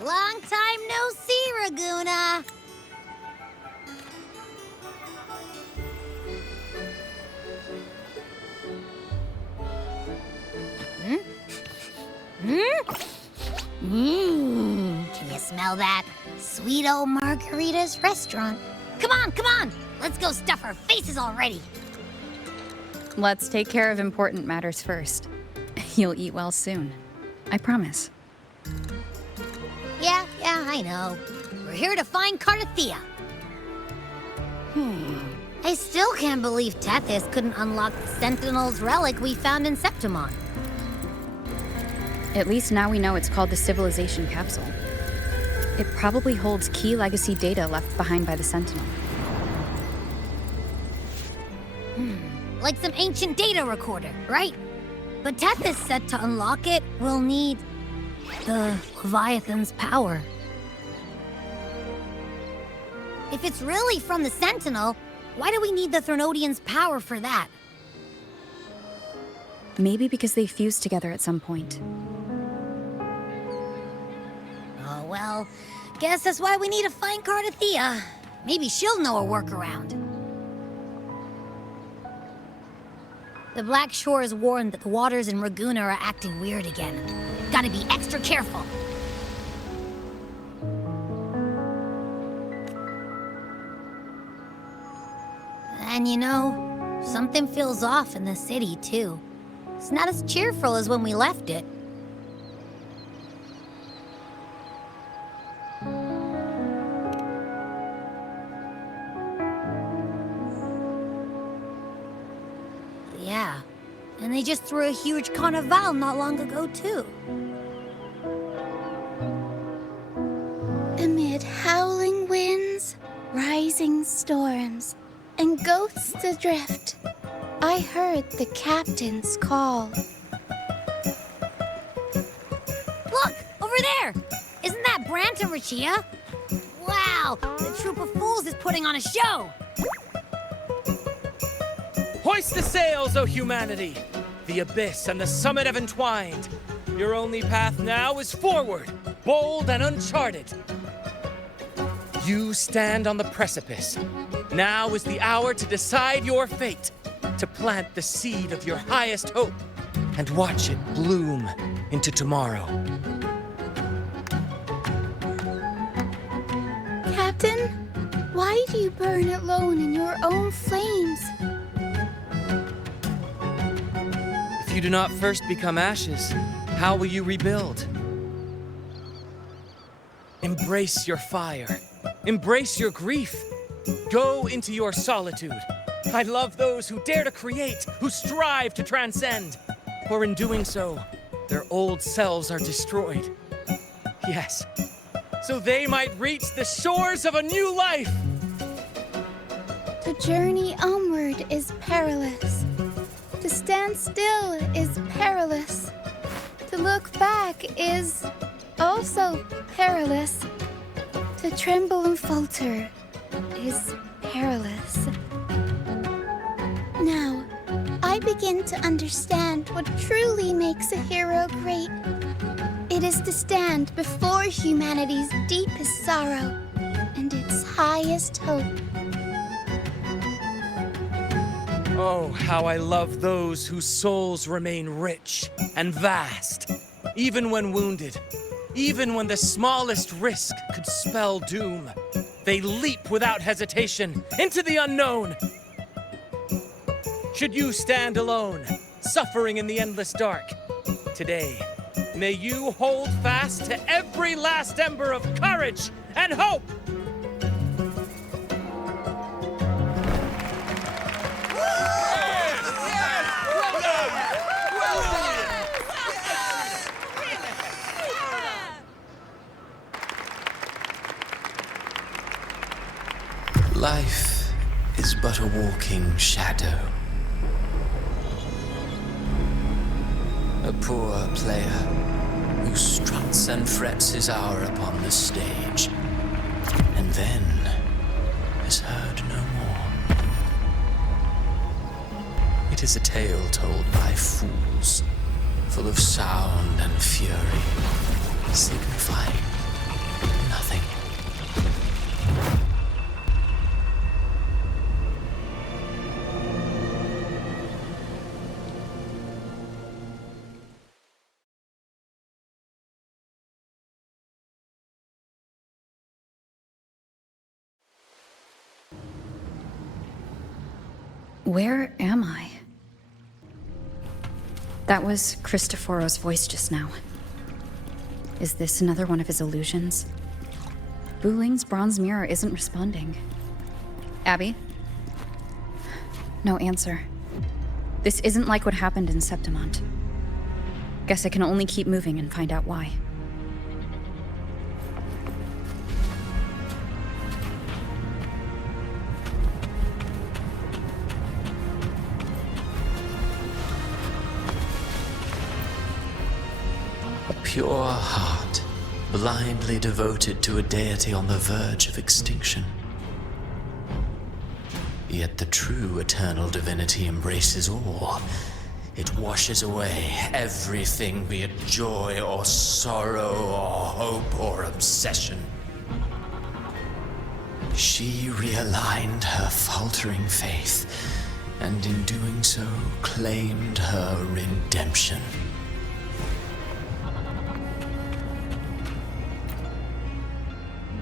Long time no see, Raguna. Can you smell that? Sweet old Margarita's restaurant. Come on! Let's go stuff our faces already. Let's take care of important matters first. You'll eat well soon. I promise. Yeah, I know. We're here to find Cardathia. I still can't believe Tethys couldn't unlock the Sentinel's relic we found in Septimon. At least now we know it's called the Civilization Capsule. It probably holds key legacy data left behind by the Sentinel. Like some ancient data recorder, right? But Tethys said to unlock it, we'll need the Leviathan's power. If it's really from the Sentinel, why do we need the Threnodian's power for that? Maybe because they fused together at some point. Oh, well, guess that's why we need to find Cardathia. Maybe she'll know a workaround. The Black Shore is warned that the waters in Raguna are acting weird again. Gotta be extra careful. And you know, something feels off in the city, too. It's not as cheerful as when we left it. Yeah, and they just threw a huge carnival not long ago, too. Amid howling winds, rising storms, and ghosts adrift, I heard the captain's call. Look, over there! Isn't that Brant and Rachia? Wow, the troop of fools is putting on a show! Hoist the sails, O humanity! The abyss and the summit have entwined. Your only path now is forward, bold and uncharted. You stand on the precipice. Now is the hour to decide your fate, to plant the seed of your highest hope, and watch it bloom into tomorrow. Captain, why do you burn alone in your own flames? If you do not first become ashes, how will you rebuild? Embrace your fire. Embrace your grief. Go into your solitude. I love those who dare to create, who strive to transcend. For in doing so, their old selves are destroyed. Yes, so they might reach the shores of a new life. The journey onward is perilous. To stand still is perilous. To look back is also perilous. To tremble and falter is perilous. Now, I begin to understand what truly makes a hero great. It is to stand before humanity's deepest sorrow and its highest hope. Oh, how I love those whose souls remain rich and vast, even when wounded, even when the smallest risk could spell doom. They leap without hesitation into the unknown. Should you stand alone, suffering in the endless dark, today, may you hold fast to every last ember of courage and hope. Life is but a walking shadow. A poor player who struts and frets his hour upon the stage, and then is heard no more. It is a tale told by fools, full of sound and fury, signifying Where am I? That was Cristoforo's voice just now. Is this another one of his illusions? Buling's bronze mirror isn't responding. Abby? No answer. This isn't like what happened in Septimont. Guess I can only keep moving and find out why. A pure heart, blindly devoted to a deity on the verge of extinction. Yet the true eternal divinity embraces all. It washes away everything, be it joy or sorrow or hope or obsession. She realigned her faltering faith, and in doing so, claimed her redemption.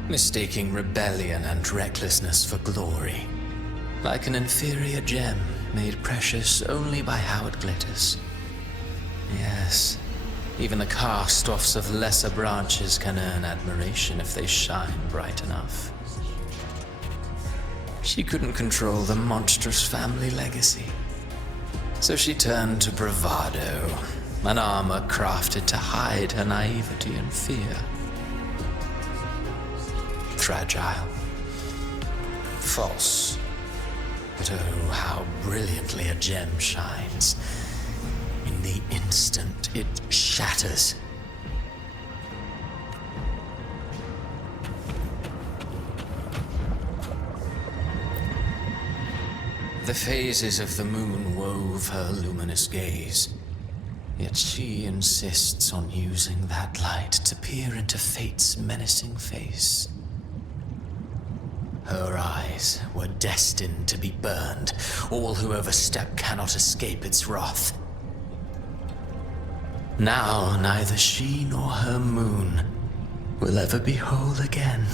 Mistaking rebellion and recklessness for glory. Like an inferior gem, made precious only by how it glitters. Yes, even the cast-offs of lesser branches can earn admiration if they shine bright enough. She couldn't control the monstrous family legacy, so she turned to bravado, an armor crafted to hide her naivety and fear. Fragile. False. But oh, how brilliantly a gem shines. In the instant it shatters. The phases of the moon wove her luminous gaze. Yet she insists on using that light to peer into fate's menacing face. Her eyes were destined to be burned. All who overstep cannot escape its wrath. Now, neither she nor her moon will ever be whole again.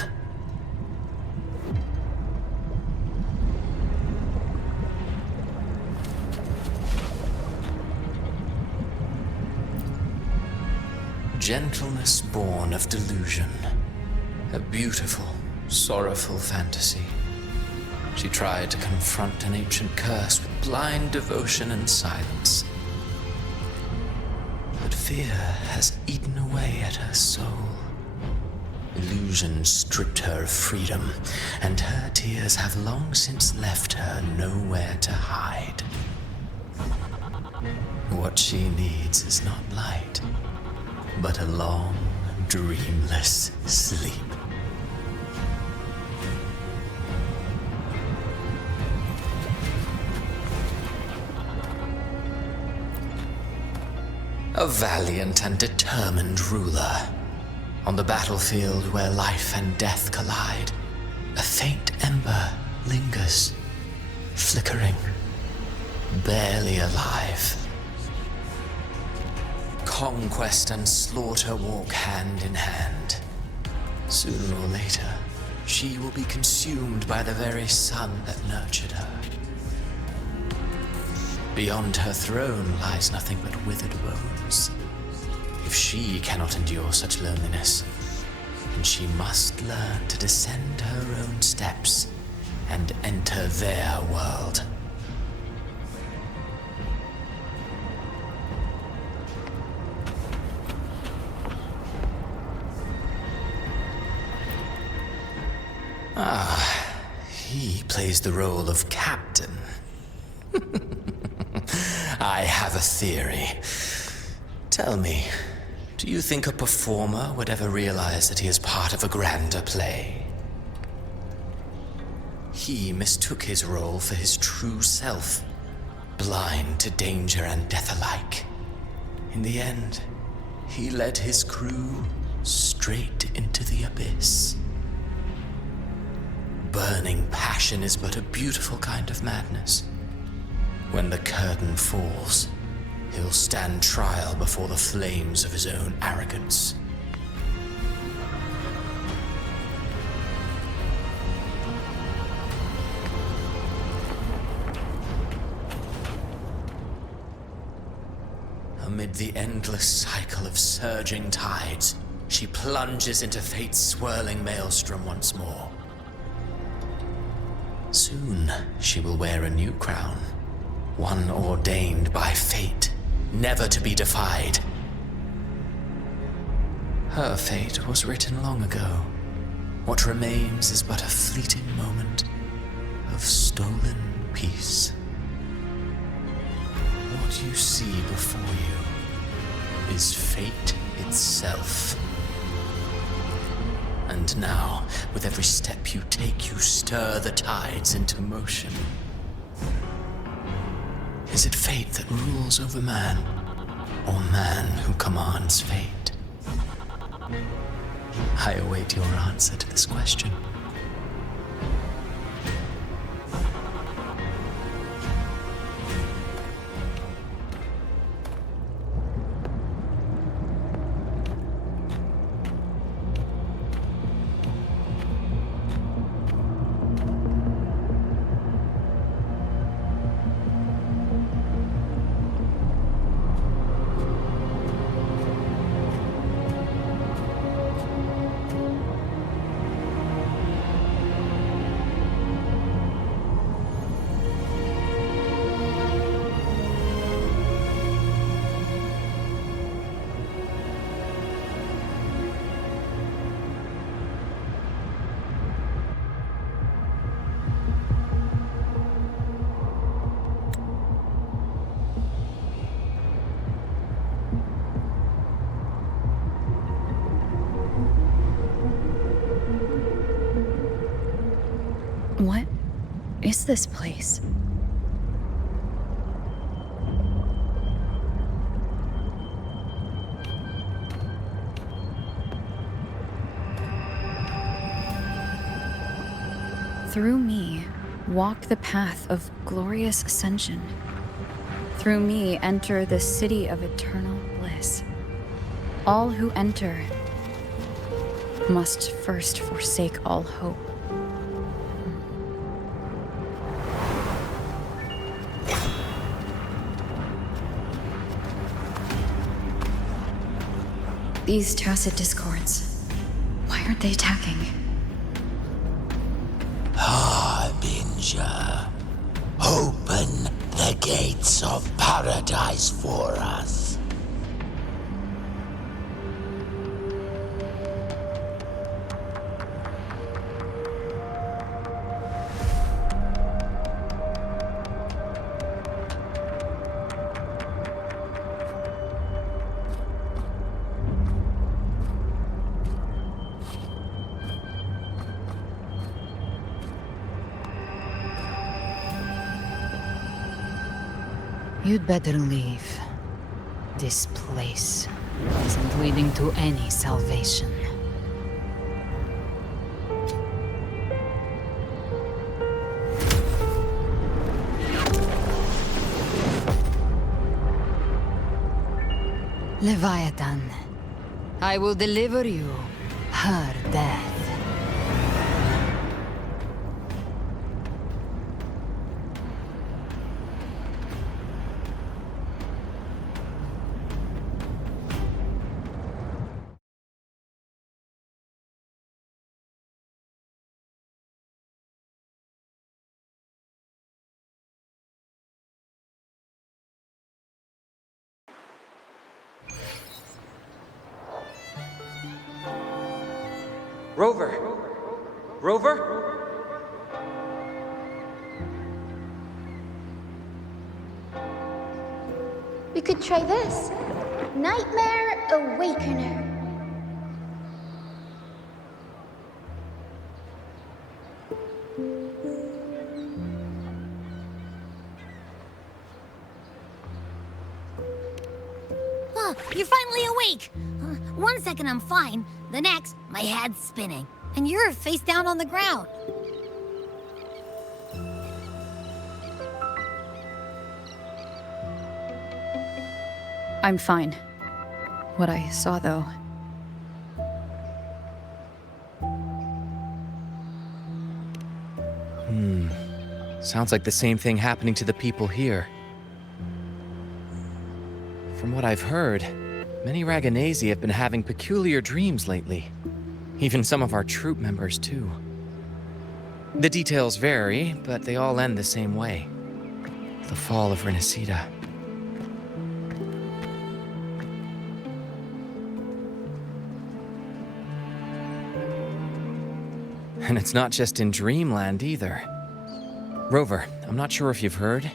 Gentleness born of delusion. A beautiful, sorrowful fantasy. She tried to confront an ancient curse with blind devotion and silence. But fear has eaten away at her soul. Illusion stripped her of freedom, and her tears have long since left her nowhere to hide. What she needs is not light, but a long, dreamless sleep. A valiant and determined ruler. On the battlefield where life and death collide, a faint ember lingers, flickering, barely alive. Conquest and slaughter walk hand in hand. Sooner or later, she will be consumed by the very sun that nurtured her. Beyond her throne lies nothing but withered bones. If she cannot endure such loneliness, then she must learn to descend her own steps and enter their world. He plays the role of captain. I have a theory. Tell me, do you think a performer would ever realize that he is part of a grander play? He mistook his role for his true self, blind to danger and death alike. In the end, he led his crew straight into the abyss. Burning passion is but a beautiful kind of madness. When the curtain falls, he'll stand trial before the flames of his own arrogance. Amid the endless cycle of surging tides, she plunges into fate's swirling maelstrom once more. Soon, she will wear a new crown, one ordained by fate, never to be defied. Her fate was written long ago. What remains is but a fleeting moment of stolen peace. What you see before you is fate itself. And now, with every step you take, you stir the tides into motion. Is it fate that rules over man, or man who commands fate? I await your answer to this question. What is this place? Through me, walk the path of glorious ascension. Through me, enter the city of eternal bliss. All who enter must first forsake all hope. These tacit discords, why aren't they attacking? Harbinger, open the gates of paradise for us. You'd better leave. This place isn't leading to any salvation. Leviathan, I will deliver you her death. Rover! Rover? We could try this. Nightmare Awakener. Oh, you're finally awake! 1 second I'm fine, the next, my head's spinning. And you're face down on the ground. I'm fine. What I saw, though. Sounds like the same thing happening to the people here. From what I've heard, many Ragganese have been having peculiar dreams lately. Even some of our troop members, too. The details vary, but they all end the same way. The fall of Rinascita. And it's not just in Dreamland either. Rover, I'm not sure if you've heard,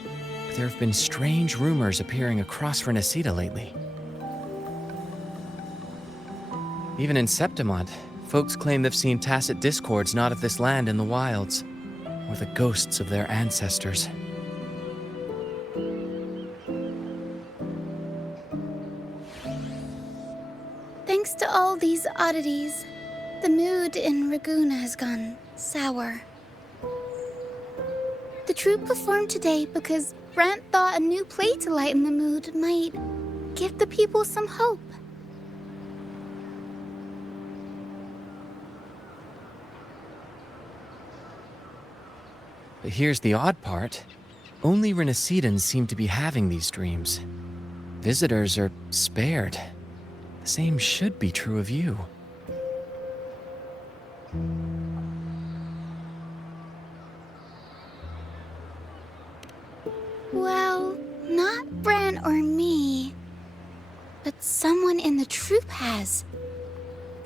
but there have been strange rumors appearing across Rinascita lately. Even in Septimont, folks claim they've seen tacit discords not of this land in the wilds, or the ghosts of their ancestors. Thanks to all these oddities, the mood in Raguna has gone sour. The troupe performed today because Brant thought a new play to lighten the mood might give the people some hope. But here's the odd part. Only Rinascitans seem to be having these dreams. Visitors are spared. The same should be true of you. Well, not Bran or me, but someone in the troupe has.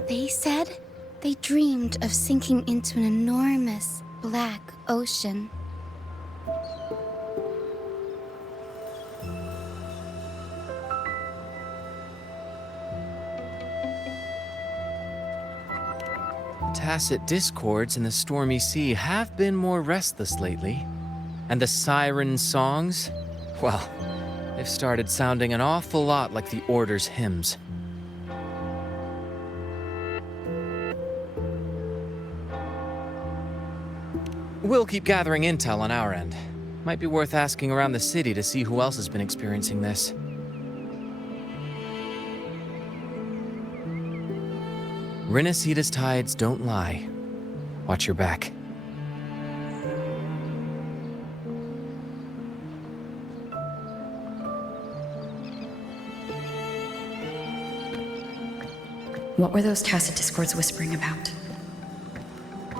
They said they dreamed of sinking into an enormous black ocean. Tacit discords in the stormy sea have been more restless lately. And the siren songs? Well, they've started sounding an awful lot like the Order's hymns. We'll keep gathering intel on our end. Might be worth asking around the city to see who else has been experiencing this. Rinascita's tides don't lie. Watch your back. What were those tacit discords whispering about?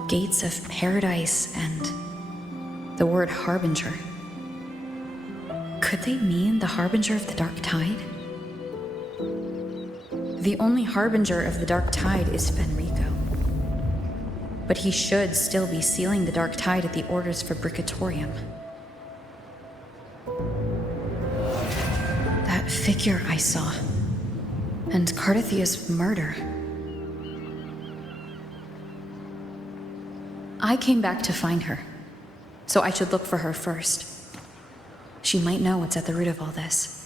Gates of paradise and the word harbinger. Could they mean the harbinger of the dark tide? The only harbinger of the dark tide is Fenrico. But he should still be sealing the dark tide at the orders for Bricatorium. That figure I saw. And Cardathia's murder. I came back to find her, so I should look for her first. She might know what's at the root of all this.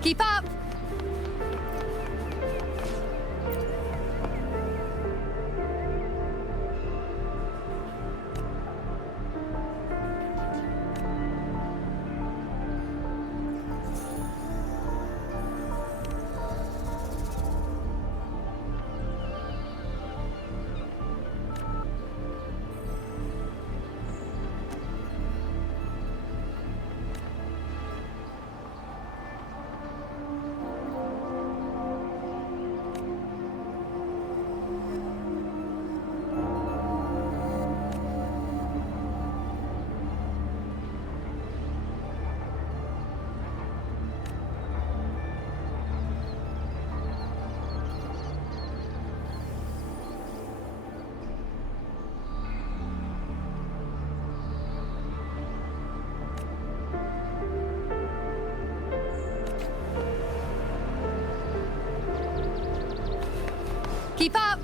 Keep up! Keep up!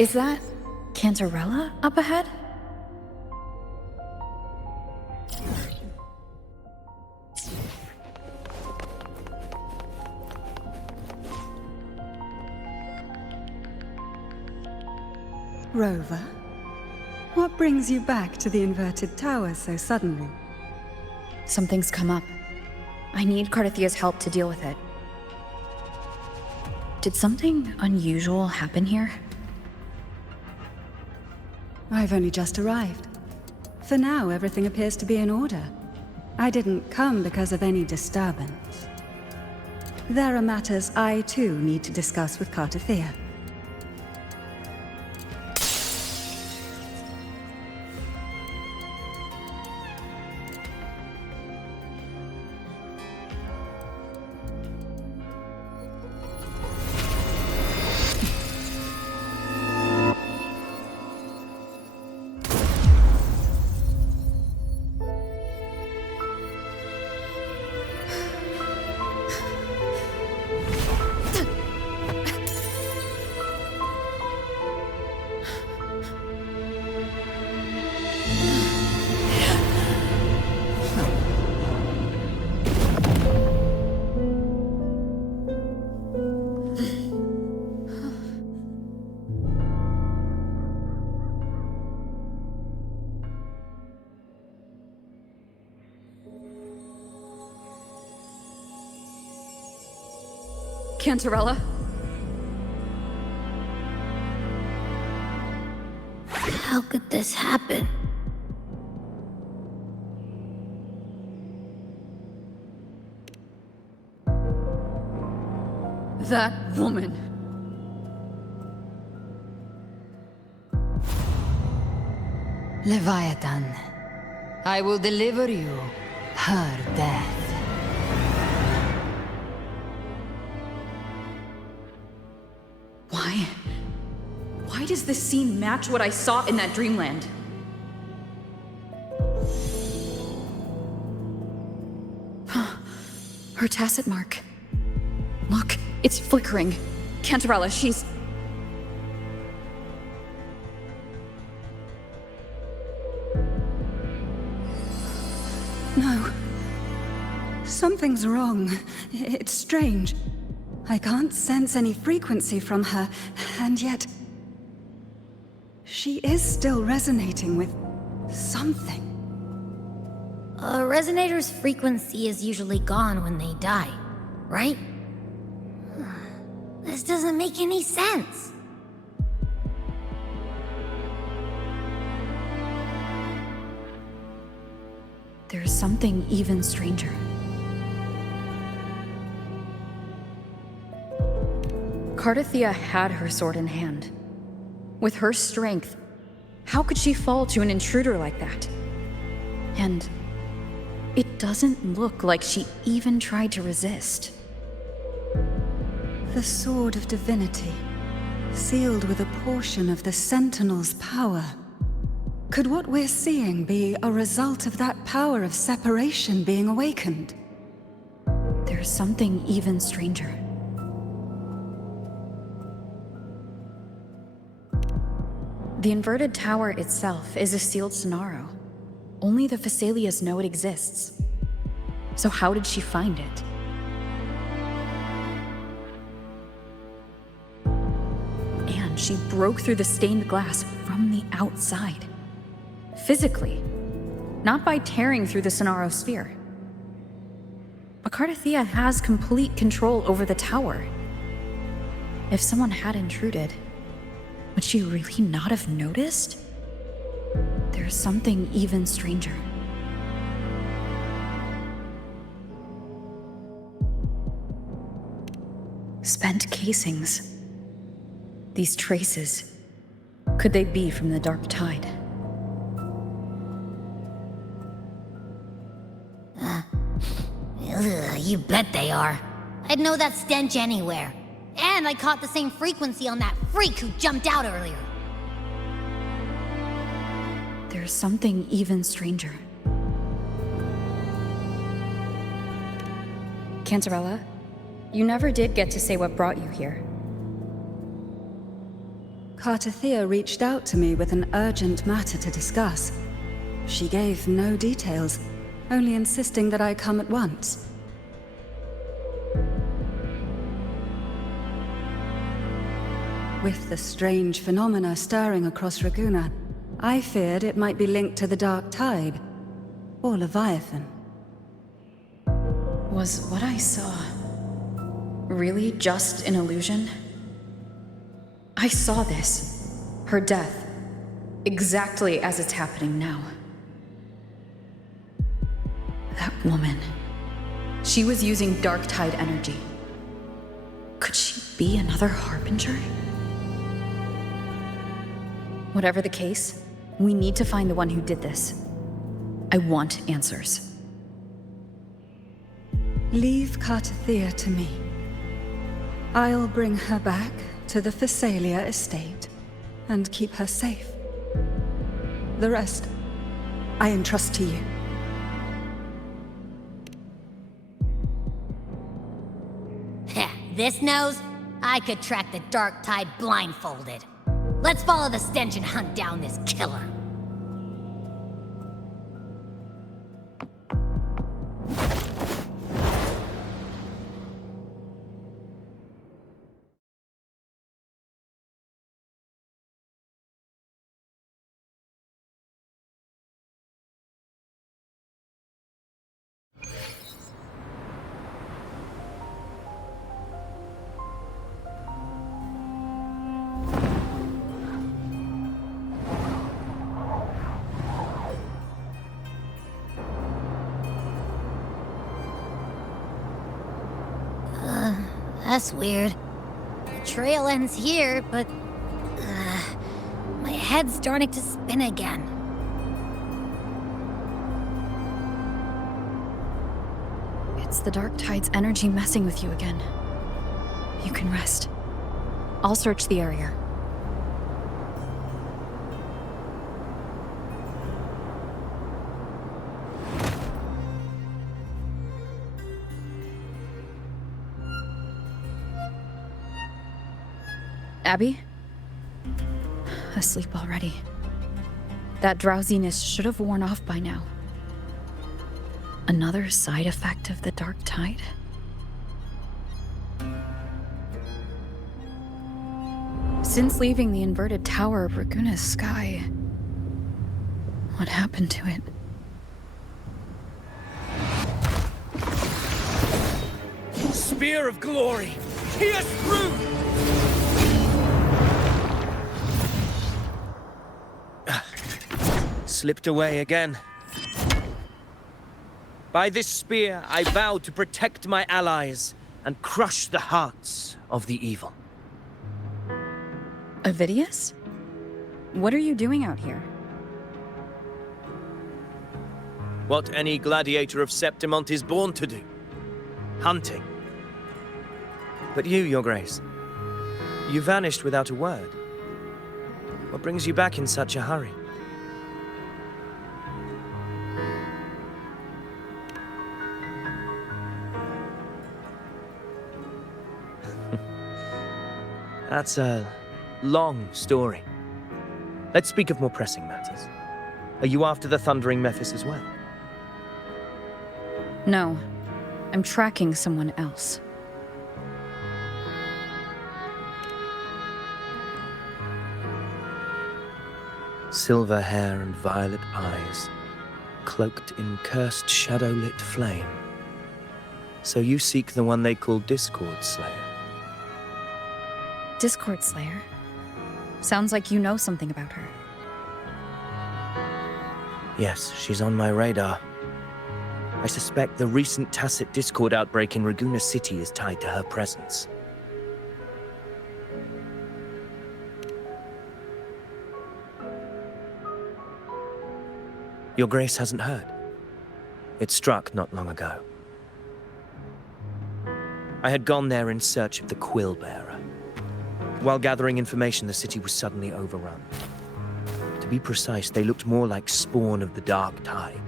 Is that Cantarella up ahead? Rover, what brings you back to the inverted tower so suddenly? Something's come up. I need Cardathia's help to deal with it. Did something unusual happen here? I've only just arrived. For now, everything appears to be in order. I didn't come because of any disturbance. There are matters I, too, need to discuss with Cardathia. Cantarella? How could this happen? That woman. Leviathan, I will deliver you her death. Why does this scene match what I saw in that dreamland? Her tacit mark. Look, it's flickering. Cantarella, she's... No. Something's wrong. It's strange. I can't sense any frequency from her, and yet... she is still resonating with something. A resonator's frequency is usually gone when they die, right? This doesn't make any sense. There's something even stranger. Cardathia had her sword in hand. With her strength, how could she fall to an intruder like that? And it doesn't look like she even tried to resist. The Sword of Divinity, sealed with a portion of the Sentinel's power. Could what we're seeing be a result of that power of separation being awakened? There's something even stranger. The inverted tower itself is a sealed scenario. Only the Phasalias know it exists. So how did she find it? And she broke through the stained glass from the outside. Physically, not by tearing through the Scenario sphere. But Cardathia has complete control over the tower. If someone had intruded, would she really not have noticed? There's something even stranger. Spent casings. These traces. Could they be from the Dark Tide? You bet they are. I'd know that stench anywhere. And I caught the same frequency on that freak who jumped out earlier. There's something even stranger. Cantarella, you never did get to say what brought you here. Cartathea reached out to me with an urgent matter to discuss. She gave no details, only insisting that I come at once. With the strange phenomena stirring across Raguna, I feared it might be linked to the Dark Tide, or Leviathan. Was what I saw really just an illusion? I saw this, her death, exactly as it's happening now. That woman, she was using Dark Tide energy. Could she be another Harbinger? Whatever the case, we need to find the one who did this. I want answers. Leave Cartathea to me. I'll bring her back to the Phasalia estate and keep her safe. The rest, I entrust to you. Heh, this nose? I could track the Dark Tide blindfolded. Let's follow the stench and hunt down this killer. That's weird. The trail ends here, but... my head's starting to spin again. It's the Dark Tide's energy messing with you again. You can rest. I'll search the area. Abby? Asleep already. That drowsiness should have worn off by now. Another side effect of the Dark Tide? Since leaving the inverted tower of Raguna's sky, what happened to it? Spear of glory! Pierce through! Slipped away again. By this spear, I vow to protect my allies and crush the hearts of the evil. Avidius? What are you doing out here? What any gladiator of Septimont is born to do. Hunting. But you, Your Grace, you vanished without a word. What brings you back in such a hurry? That's a long story. Let's speak of more pressing matters. Are you after the Thundering Mephis as well? No. I'm tracking someone else. Silver hair and violet eyes, cloaked in cursed shadow-lit flame. So you seek the one they call Discord Slayer. Discord Slayer? Sounds like you know something about her. Yes, she's on my radar. I suspect the recent tacit Discord outbreak in Raguna City is tied to her presence. Your Grace hasn't heard. It struck not long ago. I had gone there in search of the Quill Bearer. While gathering information, the city was suddenly overrun. To be precise, they looked more like spawn of the Dark Tide.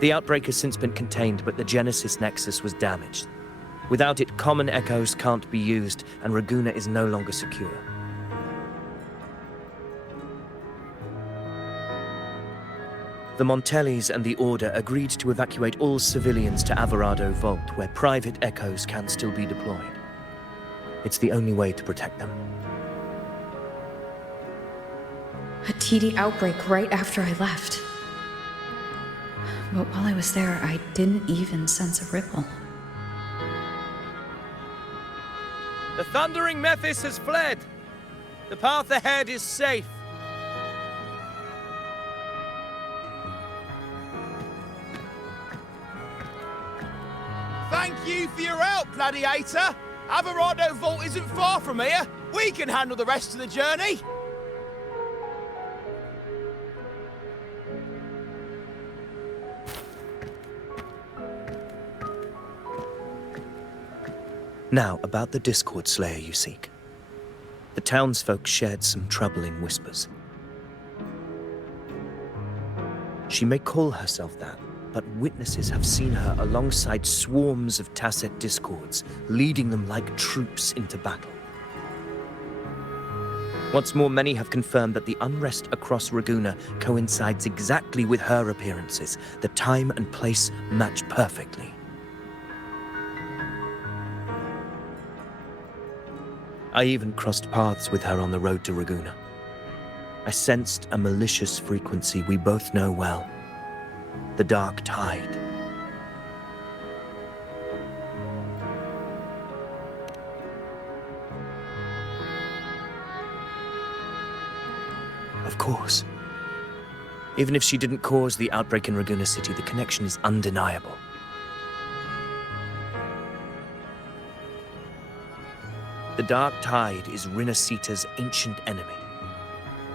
The outbreak has since been contained, but the Genesis Nexus was damaged. Without it, common echoes can't be used, and Raguena is no longer secure. The Montellis and the Order agreed to evacuate all civilians to Alvarado Vault, where private echoes can still be deployed. It's the only way to protect them. A TD outbreak right after I left. But while I was there, I didn't even sense a ripple. The Thundering Mephis has fled. The path ahead is safe. Thank you for your help, Gladiator. Alvarado Vault isn't far from here. We can handle the rest of the journey. Now, about the Discord Slayer you seek. The townsfolk shared some troubling whispers. She may call herself that, but witnesses have seen her alongside swarms of Tacet Discords, leading them like troops into battle. What's more, many have confirmed that the unrest across Raguena coincides exactly with her appearances. The time and place match perfectly. I even crossed paths with her on the road to Raguena. I sensed a malicious frequency we both know well. The Dark Tide. Of course. Even if she didn't cause the outbreak in Raguena City, the connection is undeniable. The Dark Tide is Rinascita's ancient enemy.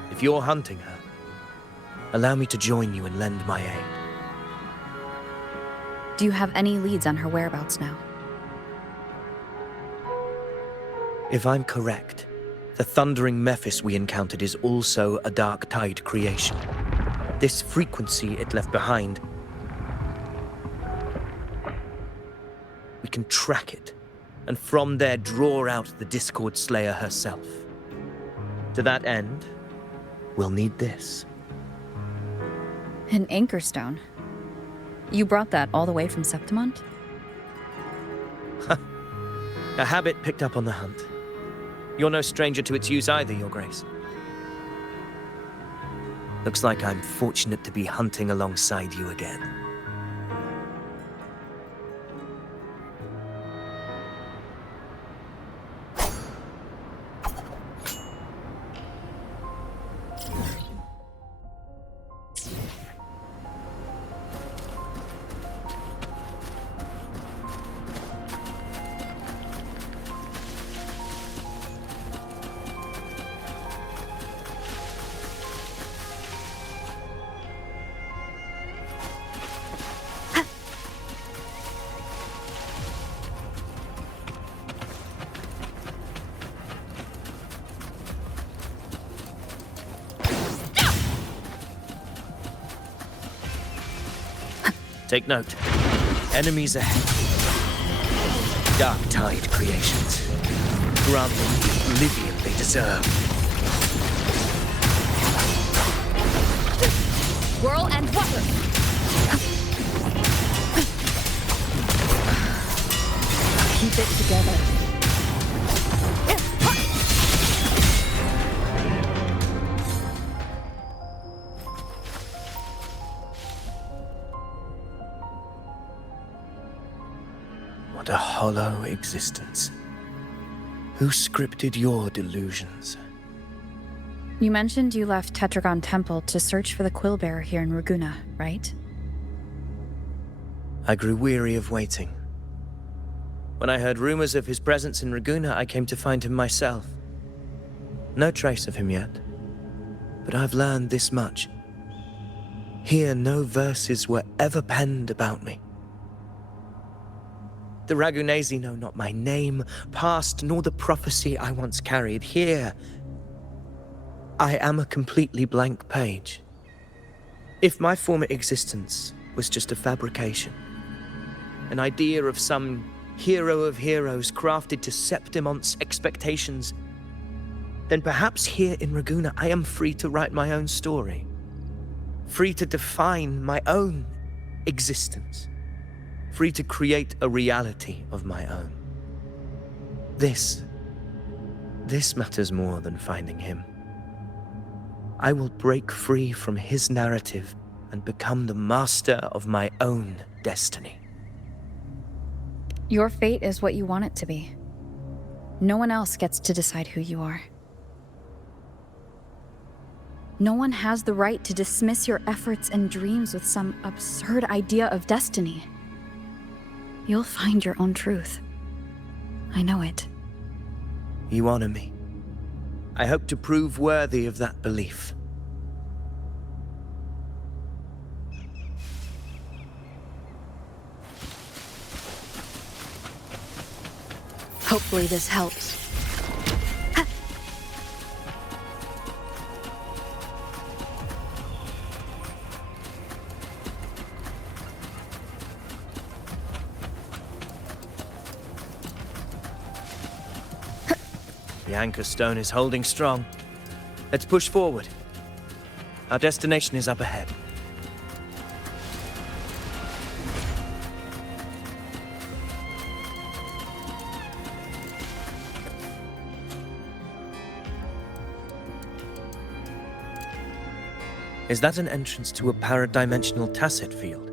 If you're hunting her, allow me to join you and lend my aid. Do you have any leads on her whereabouts now? If I'm correct, the Thundering Mephis we encountered is also a Dark Tide creation. This frequency it left behind, we can track it, and from there draw out the Discord Slayer herself. To that end, we'll need this. An anchor stone. You brought that all the way from Septimont? A habit picked up on the hunt. You're no stranger to its use either, Your Grace. Looks like I'm fortunate to be hunting alongside you again. Take note. Enemies ahead. Dark Tide creations. Grant them the oblivion they deserve. Whirl and water. Keep it together. What a hollow existence. Who scripted your delusions? You mentioned you left Tetragon Temple to search for the Quillbearer here in Raguena, right? I grew weary of waiting. When I heard rumors of his presence in Raguena, I came to find him myself. No trace of him yet, but I've learned this much. Here, no verses were ever penned about me. The Ragunesi know not my name, past, nor the prophecy I once carried. Here, I am a completely blank page. If my former existence was just a fabrication, an idea of some hero of heroes crafted to Septimon's expectations, then perhaps here in Raguuna I am free to write my own story. Free to define my own existence. Free to create a reality of my own. This matters more than finding him. I will break free from his narrative and become the master of my own destiny. Your fate is what you want it to be. No one else gets to decide who you are. No one has the right to dismiss your efforts and dreams with some absurd idea of destiny. You'll find your own truth. I know it. You honor me. I hope to prove worthy of that belief. Hopefully this helps. The anchor stone is holding strong. Let's push forward. Our destination is up ahead. Is that an entrance to a paradimensional tacit field?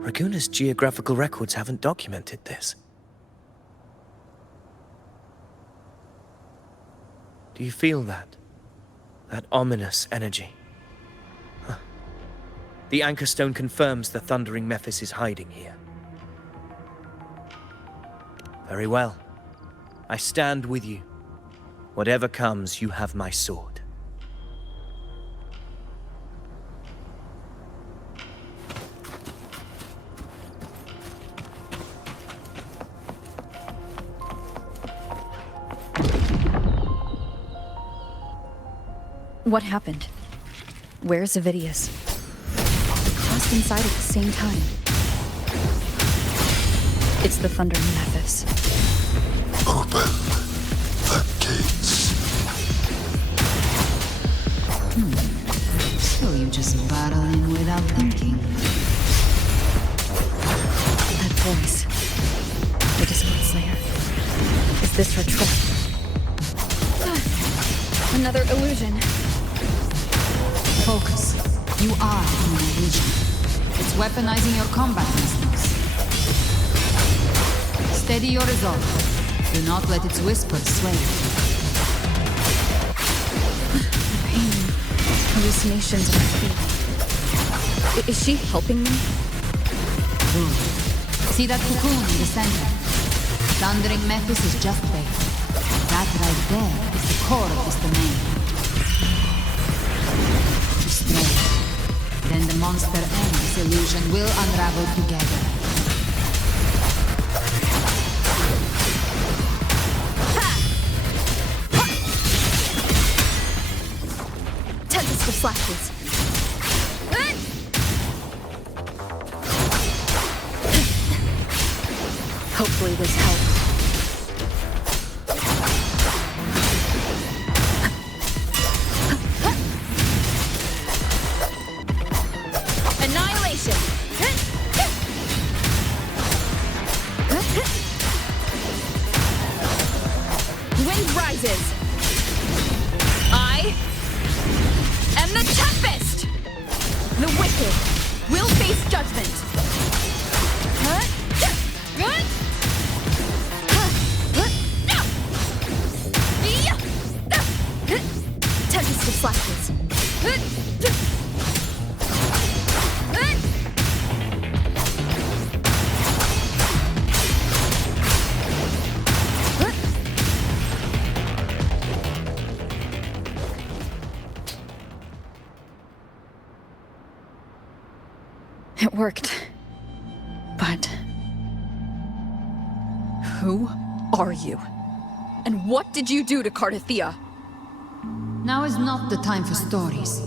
Raguuna's geographical records haven't documented this. Do you feel that? That ominous energy? Huh. The anchor stone confirms the thundering Mephis is hiding here. Very well. I stand with you. Whatever comes, you have my sword. What happened? Where's Avidius? They crossed inside at the same time. It's the Thundering Mephis. Open the gates. So you just barrel in without thinking. That voice. The Discord Slayer. Is this her trap? Another illusion. Focus. You are an illusion. It's weaponizing your combat instincts. Steady your resolve. Do not let its whispers sway you. The pain. Hallucinations of my feet. Is she helping me? Good. See that cocoon in the center? Thundering Mephis is just there. That right there is the core of this domain. Destroy it. Then the monster and this illusion will unravel together. Tempest of flashes. Hopefully this helps. I am the Tempest! The wicked will face judgment. Tempest of flashes. It worked. But... Who are you? And what did you do to Cardathia? Now is not the time for stories.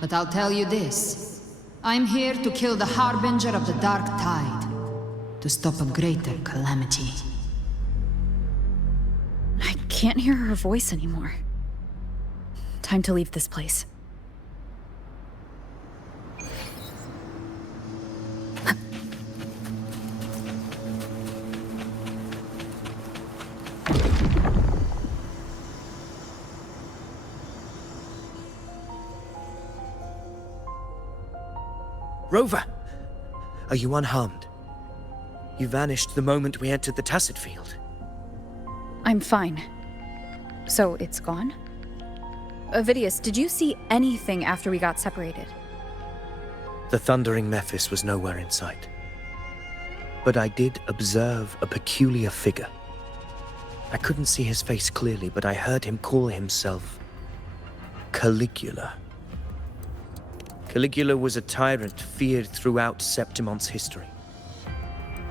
But I'll tell you this. I'm here to kill the Harbinger of the Dark Tide. To stop a greater calamity. I can't hear her voice anymore. Time to leave this place. Rover! Are you unharmed? You vanished the moment we entered the Tacit Field. I'm fine. So it's gone? Ovidius, did you see anything after we got separated? The thundering Mephis was nowhere in sight. But I did observe a peculiar figure. I couldn't see his face clearly, but I heard him call himself Caligula. Caligula was a tyrant feared throughout Septimon's history.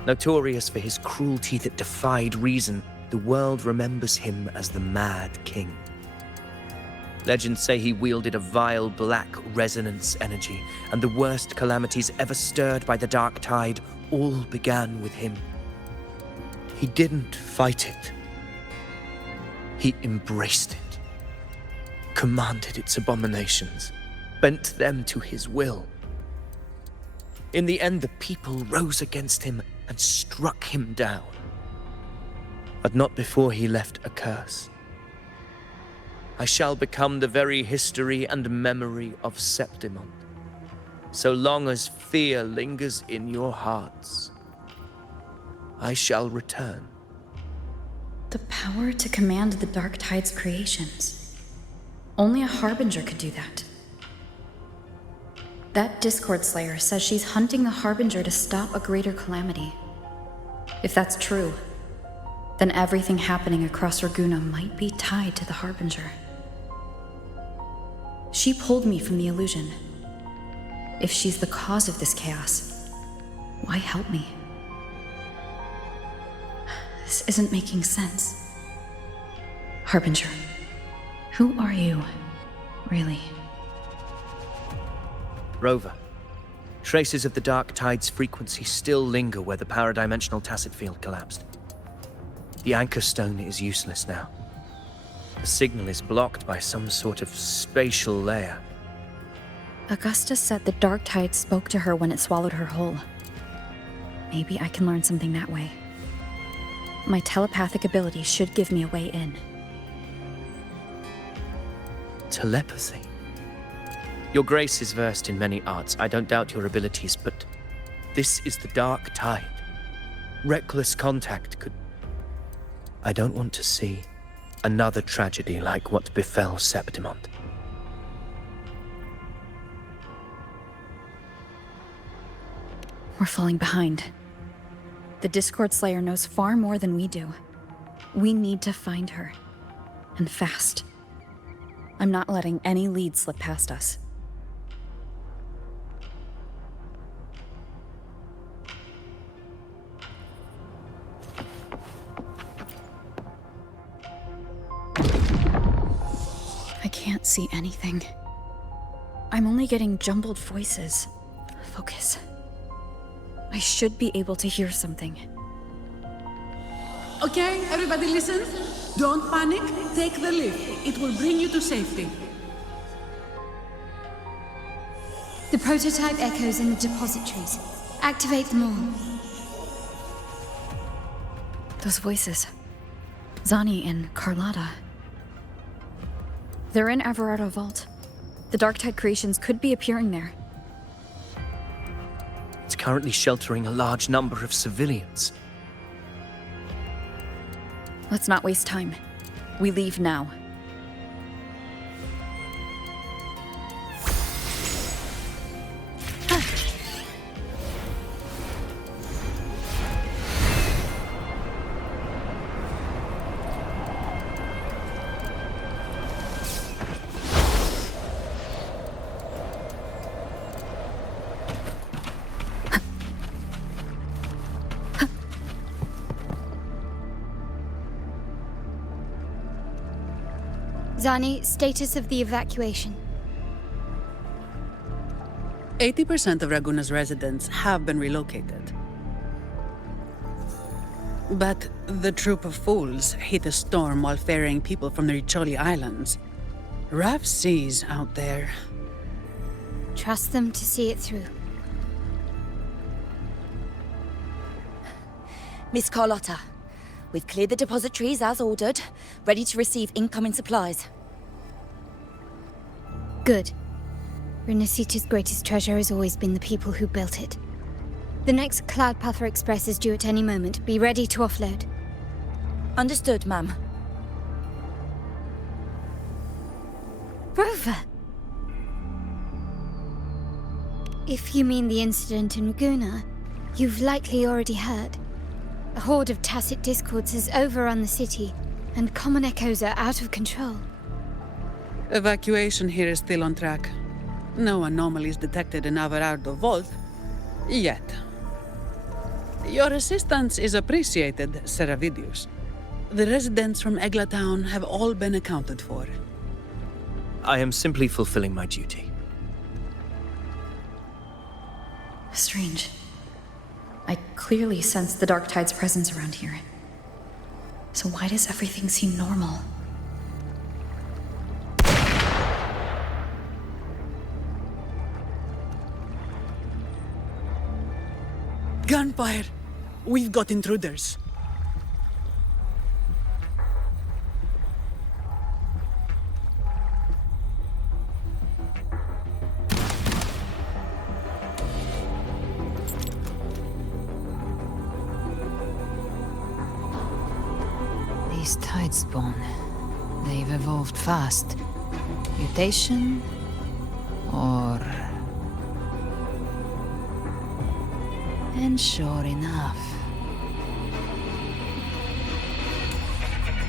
Notorious for his cruelty that defied reason, the world remembers him as the Mad King. Legends say he wielded a vile black resonance energy, and the worst calamities ever stirred by the Dark Tide all began with him. He didn't fight it. He embraced it, commanded its abominations, bent them to his will. In the end, the people rose against him and struck him down. But not before he left a curse. I shall become the very history and memory of Septimon, so long as fear lingers in your hearts. I shall return. The power to command the Dark Tide's creations. Only a Harbinger could do that. That Discord Slayer says she's hunting the Harbinger to stop a greater calamity. If that's true, then everything happening across Raguna might be tied to the Harbinger. She pulled me from the illusion. If she's the cause of this chaos, why help me? This isn't making sense. Harbinger, who are you, really? Rover, traces of the Dark Tide's frequency still linger where the paradimensional Tacit Field collapsed. The anchor stone is useless now. The signal is blocked by some sort of spatial layer. Augusta said the Dark Tide spoke to her when it swallowed her whole. Maybe I can learn something that way. My telepathic ability should give me a way in. Telepathy? Your Grace is versed in many arts. I don't doubt your abilities, but this is the Dark Tide. Reckless contact could... I don't want to see another tragedy like what befell Septimon. We're falling behind. The Discord Slayer knows far more than we do. We need to find her. And fast. I'm not letting any lead slip past us. I can't see anything. I'm only getting jumbled voices. Focus. I should be able to hear something. Okay, everybody listen. Don't panic. Take the lift. It will bring you to safety. The prototype echoes in the depositories. Activate them all. Those voices. Zani and Carlotta. They're in Everardo Vault. The Dark Tide creations could be appearing there. It's currently sheltering a large number of civilians. Let's not waste time. We leave now. Zani, status of the evacuation. 80% of Raguna's residents have been relocated. But the troop of fools hit a storm while ferrying people from the Riccioli Islands. Rough seas out there. Trust them to see it through. Miss Carlotta, we've cleared the depositories as ordered, ready to receive incoming supplies. Good. Rinascita's greatest treasure has always been the people who built it. The next Cloudpather Express is due at any moment. Be ready to offload. Understood, ma'am. Rover! If you mean the incident in Ragusa, you've likely already heard. A horde of tacit discords has overrun the city, and common echoes are out of control. Evacuation here is still on track. No anomalies detected in Averardo Vault. Yet. Your assistance is appreciated, Seravidius. The residents from Eglatown have all been accounted for. I am simply fulfilling my duty. Strange. I clearly sense the Dark Tide's presence around here. So why does everything seem normal? Gunfire! We've got intruders. These Tidespawn, they've evolved fast. Mutation? Or... And sure enough...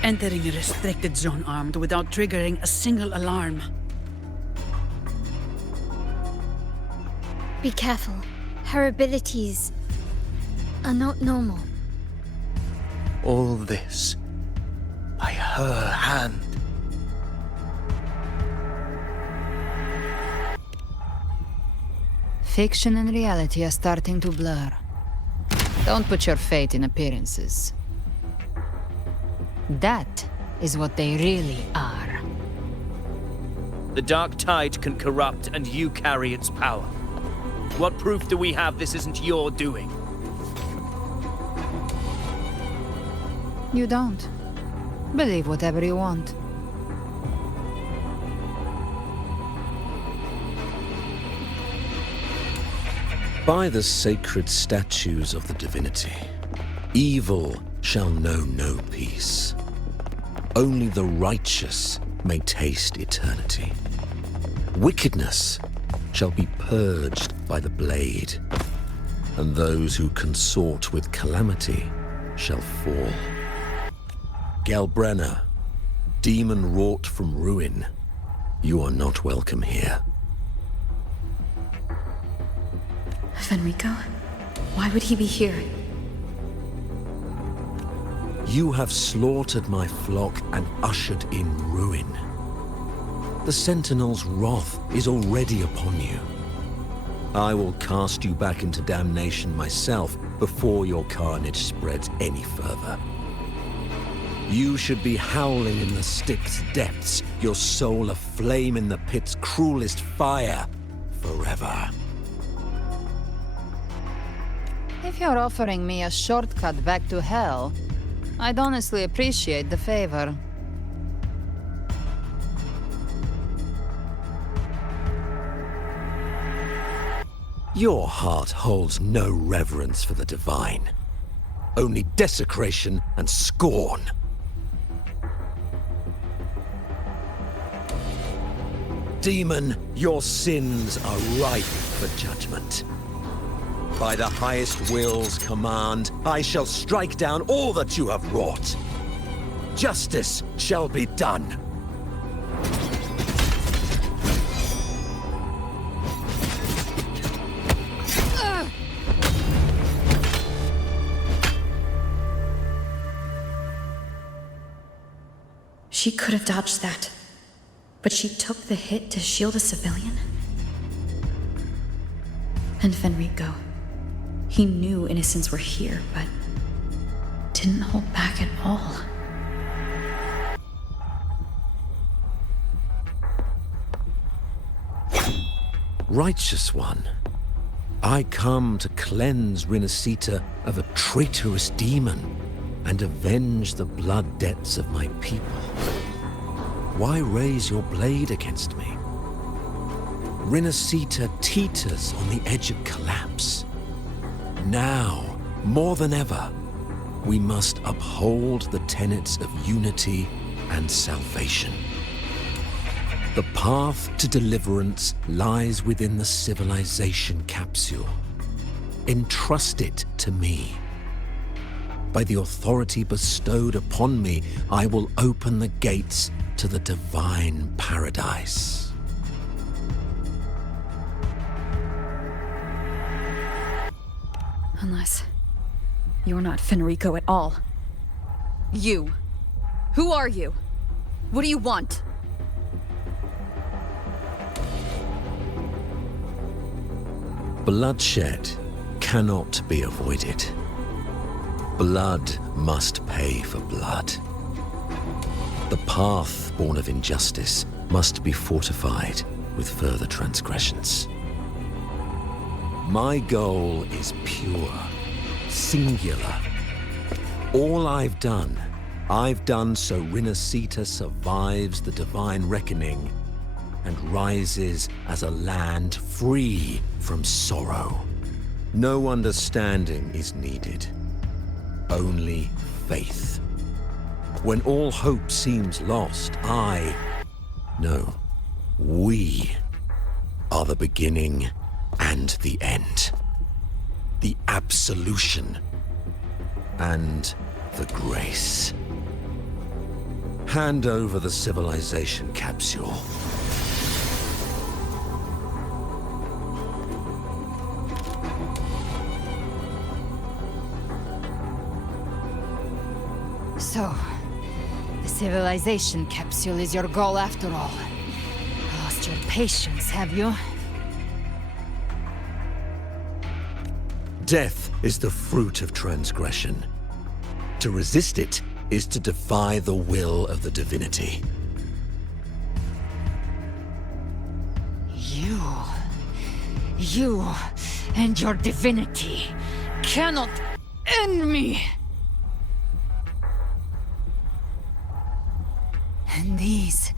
Entering a restricted zone armed without triggering a single alarm. Be careful. Her abilities are not normal. All this by her hand. Fiction and reality are starting to blur. Don't put your faith in appearances. That is what they really are. The Dark Tide can corrupt, and you carry its power. What proof do we have this isn't your doing? You don't. Believe whatever you want. By the sacred statues of the divinity, evil shall know no peace. Only the righteous may taste eternity. Wickedness shall be purged by the blade, and those who consort with calamity shall fall. Galbrenna, demon wrought from ruin, you are not welcome here. Fenrico? Why would he be here? You have slaughtered my flock and ushered in ruin. The Sentinel's wrath is already upon you. I will cast you back into damnation myself before your carnage spreads any further. You should be howling in the Styx's depths, your soul aflame in the pit's cruelest fire, forever. If you're offering me a shortcut back to hell, I'd honestly appreciate the favor. Your heart holds no reverence for the divine. Only desecration and scorn. Demon, your sins are ripe for judgment. By the highest will's command, I shall strike down all that you have wrought. Justice shall be done. She could have dodged that, but she took the hit to shield a civilian? And Fenrico. He knew innocents were here, but didn't hold back at all. Righteous One, I come to cleanse Rinascita of a traitorous demon and avenge the blood debts of my people. Why raise your blade against me? Rinascita teeters on the edge of collapse. Now, more than ever, we must uphold the tenets of unity and salvation. The path to deliverance lies within the civilization capsule. Entrust it to me. By the authority bestowed upon me, I will open the gates to the divine paradise. Unless you're not Fenrico at all. You. Who are you? What do you want? Bloodshed cannot be avoided. Blood must pay for blood. The path born of injustice must be fortified with further transgressions. My goal is pure, singular. All I've done so Rinascita survives the divine reckoning and rises as a land free from sorrow. No understanding is needed, only faith. When all hope seems lost, we are the beginning and the end. The absolution and the grace. Hand over the civilization capsule. So, the civilization capsule is your goal after all. Lost your patience, have you? Death is the fruit of transgression. To resist it is to defy the will of the divinity. You and your divinity cannot end me! And these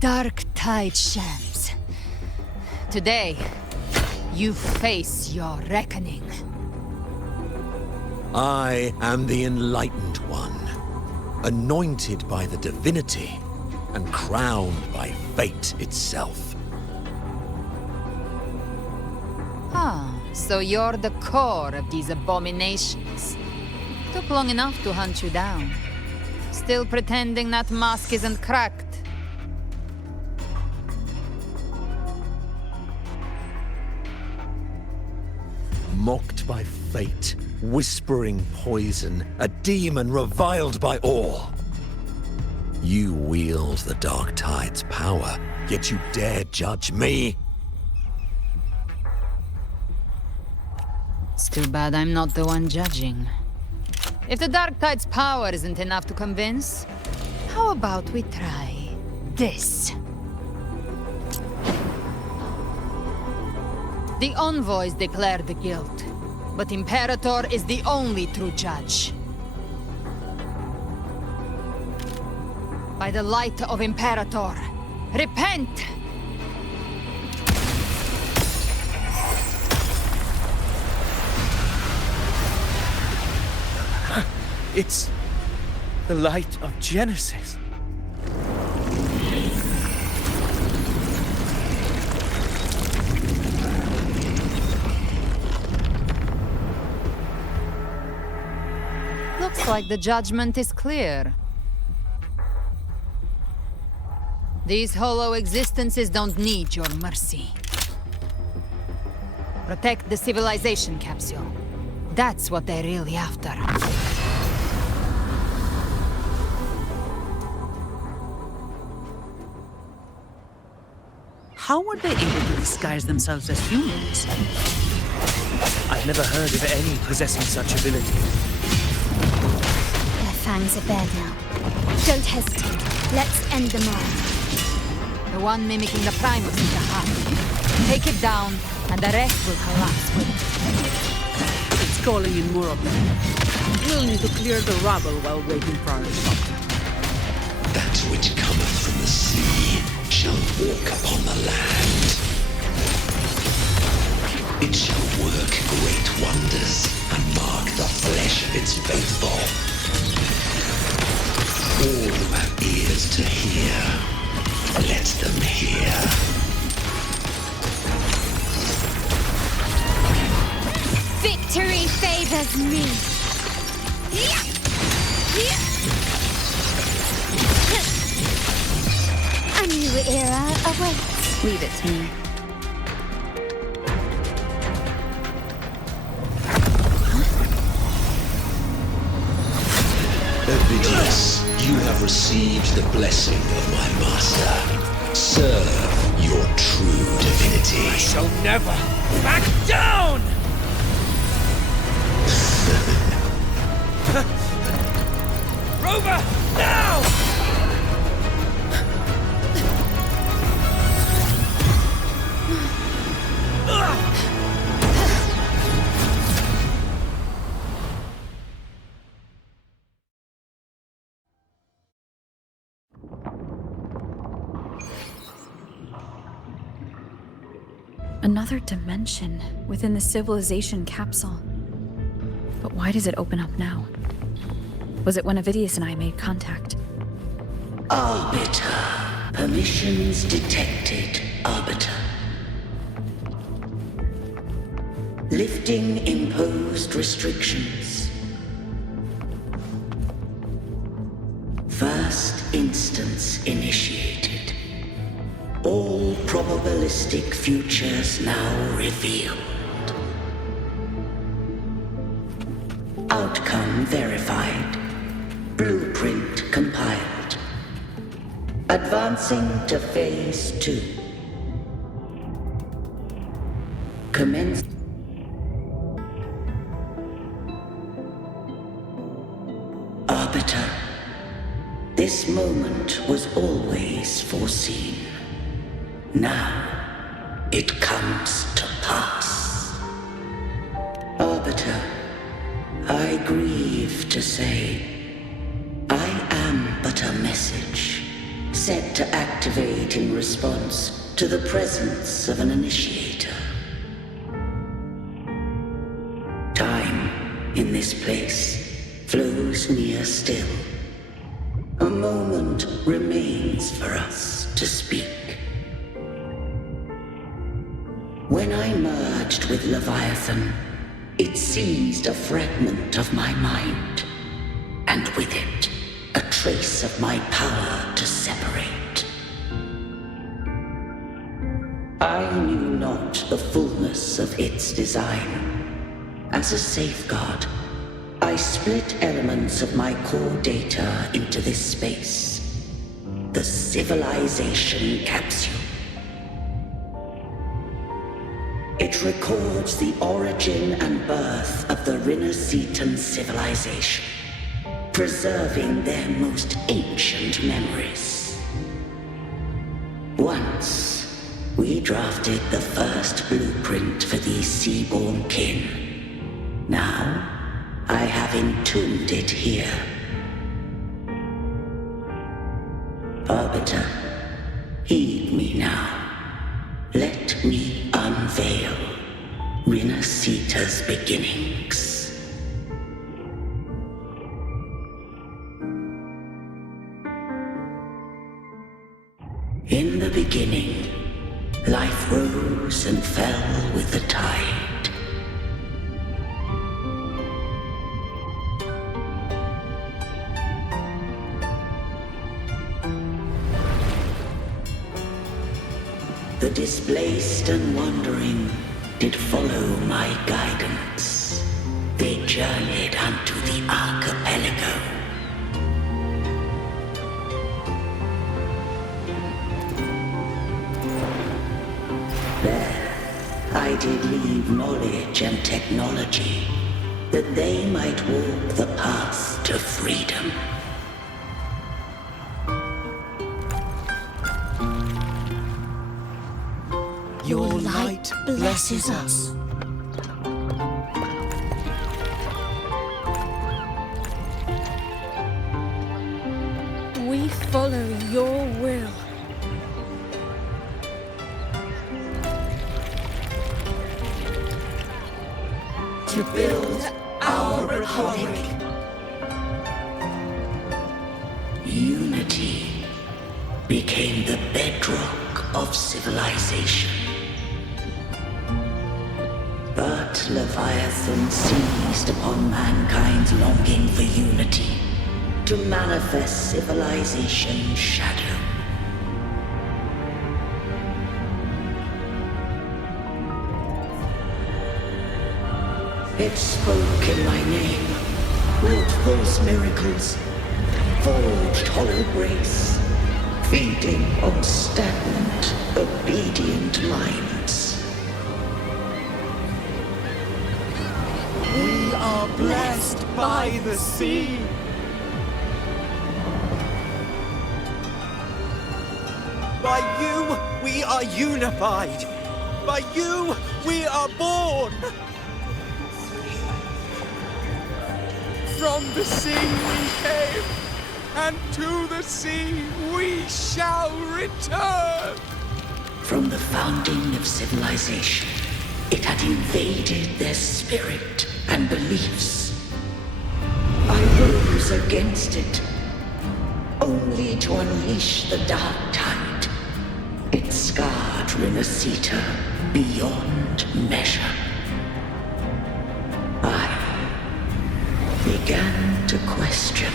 dark tide shams. Today, you face your reckoning. I am the Enlightened One, anointed by the divinity and crowned by fate itself. Ah, so you're the core of these abominations. Took long enough to hunt you down. Still pretending that mask isn't cracked. Mocked by fate, whispering poison, a demon reviled by all. You wield the Dark Tide's power, yet you dare judge me? It's too bad I'm not the one judging. If the Dark Tide's power isn't enough to convince, how about we try this? The envoys declare the guilt, but Imperator is the only true judge. By the light of Imperator, repent! It's the light of Genesis. Looks like the judgment is clear. These hollow existences don't need your mercy. Protect the civilization capsule. That's what they're really after. How were they able to disguise themselves as humans? I've never heard of any possessing such ability. Their fangs are bared now. Don't hesitate. Let's end them all. The one mimicking the Primus is the heart. Take it down, and the rest will collapse with it. It's calling in more of them. We'll need to clear the rubble while waiting for our shot. That which cometh from the sea shall walk upon the land. It shall work great wonders and mark the flesh of its faithful. All who have ears to hear, let them hear. Victory favors me. A new era awaits. Leave it to me. Ovidius, you have received the blessing of my master. Serve your true divinity. I shall never back down! Rover, now! Another dimension within the civilization capsule. But why does it open up now? Was it when Ovidius and I made contact? Arbiter. Permissions detected, Arbiter. Lifting imposed restrictions. First instance initiated. All probabilistic futures now revealed. Outcome verified. Blueprint compiled. Advancing to Phase 2. Commence. Arbiter. This moment was always foreseen. Now, it comes to pass. Arbiter, I grieve to say, I am but a message, set to activate in response to the presence of an initiator. Time, in this place, flows near still. A moment remains for us to speak. When I merged with Leviathan, it seized a fragment of my mind, and with it, a trace of my power to separate. I knew not the fullness of its design. As a safeguard, I split elements of my core data into this space, the civilization capsule. It records the origin and birth of the Rinascitan civilization, preserving their most ancient memories. Once, we drafted the first blueprint for these seaborn kin. Now, I have entombed it here. Arbiter, heed me now. Let me unveil Rinascita's beginnings. In the beginning, life rose and fell with the tide. The displaced and wandering did follow my guidance. They journeyed unto the archipelago. There, I I did leave knowledge and technology, that they might walk the path to freedom. Your light blesses us. We follow your will. To build our republic. Unity became the bedrock of civilization. But Leviathan seized upon mankind's longing for unity to manifest civilization's shadow. It spoke in my name, wrought false miracles, forged hollow grace, feeding on stagnant, obedient minds. We are blessed by the sea. By you, we are unified. By you, we are born. From the sea we came, and to the sea we shall return. From the founding of civilization, it had invaded their spirit and beliefs. I rose against it, only to unleash the dark tide. It scarred Rinascita beyond measure. I began to question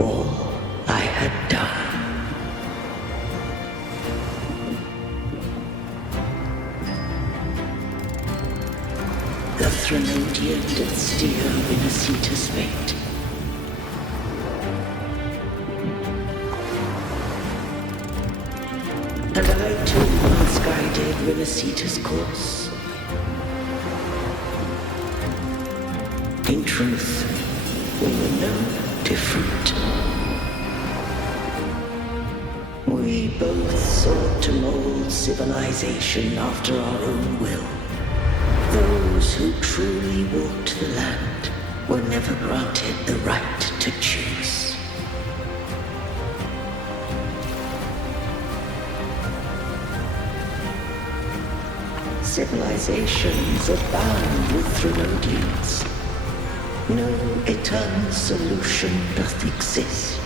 all I had done. The Threnodian did steer Rinascita's fate. And I too misguided Rinascita's course. In truth, we were no different. We both sought to mold civilization after our own will. Those who truly walked the land were never granted the right to choose. Civilizations abound with Threnodians. No eternal solution doth exist.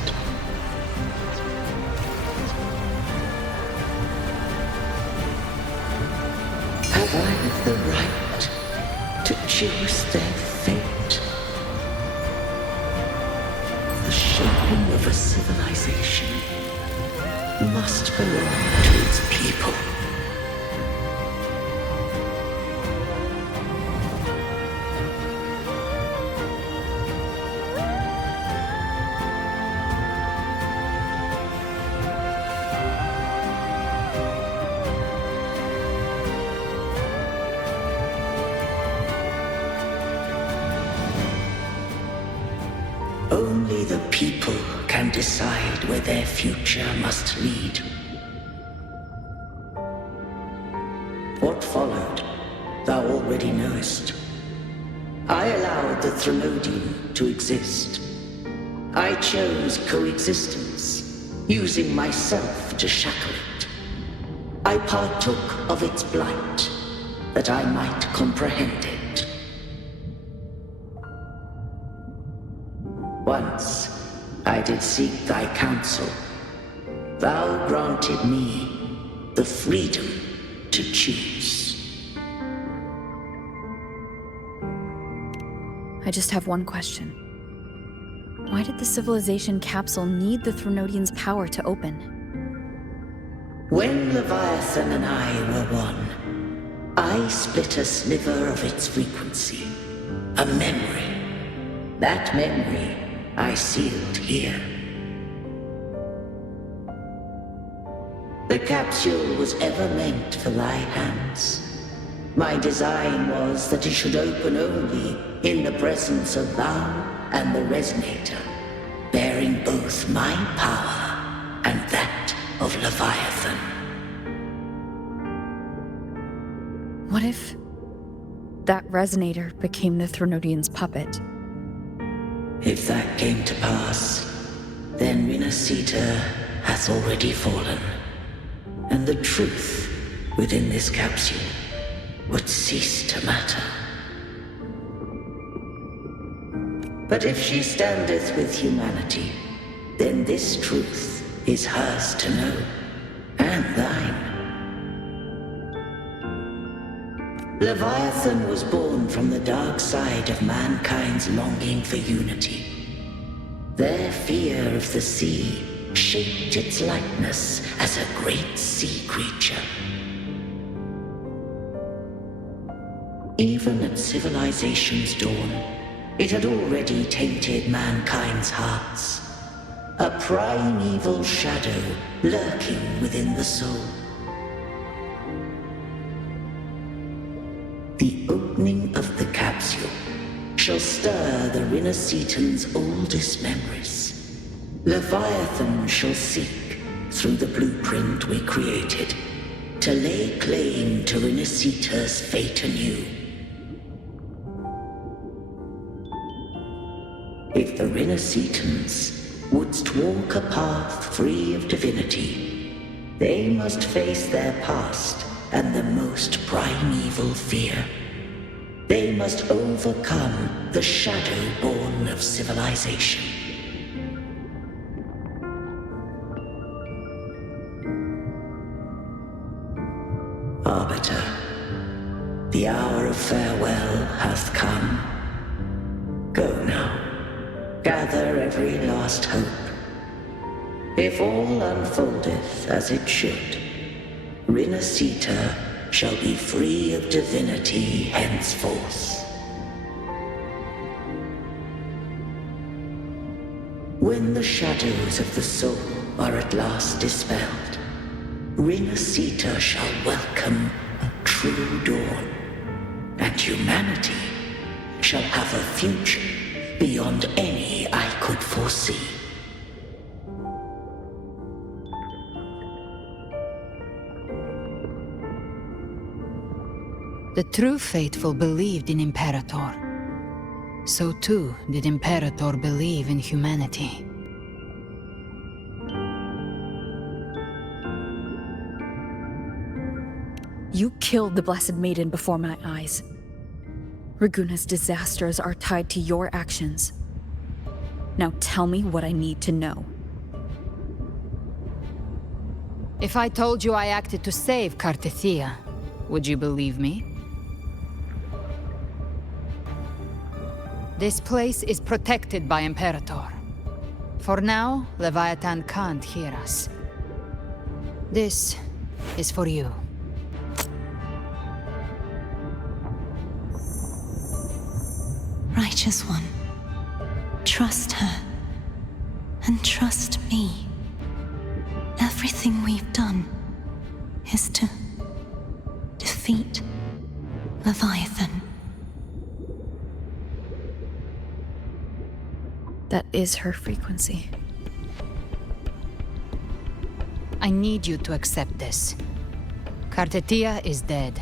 Have I the right to choose their fate? The shaping of a civilization must belong to its people. Only the people can decide where their future must lead. What followed, thou already knowest. I allowed the Threnodian to exist. I chose coexistence, using myself to shackle it. I partook of its blight, that I might comprehend it. Once I did seek thy counsel. Thou granted me the freedom to choose. I just have one question. Why did the civilization capsule need the Threnodian's power to open? When Leviathan and I were one, I split a sliver of its frequency, a memory. That memory I sealed here. The capsule was ever meant for thy hands. My design was that it should open only in the presence of thou and the Resonator, bearing both my power and that of Leviathan. What if that Resonator became the Threnodian's puppet? If that came to pass, then Rinascita hath already fallen, and the truth within this capsule would cease to matter. But if she standeth with humanity, then this truth is hers to know, and thine. Leviathan was born from the dark side of mankind's longing for unity. Their fear of the sea shaped its likeness as a great sea creature. Even at civilization's dawn, it had already tainted mankind's hearts. A primeval shadow lurking within the soul. The opening of the capsule shall stir the Rinascitan's oldest memories. Leviathan shall seek, through the blueprint we created, to lay claim to Rinascita's fate anew. If the Rinascitans wouldst walk a path free of divinity, they must face their past and the most primeval fear. They must overcome the shadow born of civilization. Arbiter, the hour of farewell hath come. Go now. Gather every last hope. If all unfoldeth as it should, Rinascita shall be free of divinity henceforth. When the shadows of the soul are at last dispelled, Rinascita shall welcome a true dawn, and humanity shall have a future beyond any I could foresee. The true faithful believed in Imperator. So too did Imperator believe in humanity. You killed the Blessed Maiden before my eyes. Raguna's disasters are tied to your actions. Now tell me what I need to know. If I told you I acted to save Cartethia, would you believe me? This place is protected by Imperator. For now, Leviathan can't hear us. This is for you. Righteous One, trust her, and trust me. Everything we've done is to defeat Leviathan. That is her frequency. I need you to accept this. Cartethia is dead,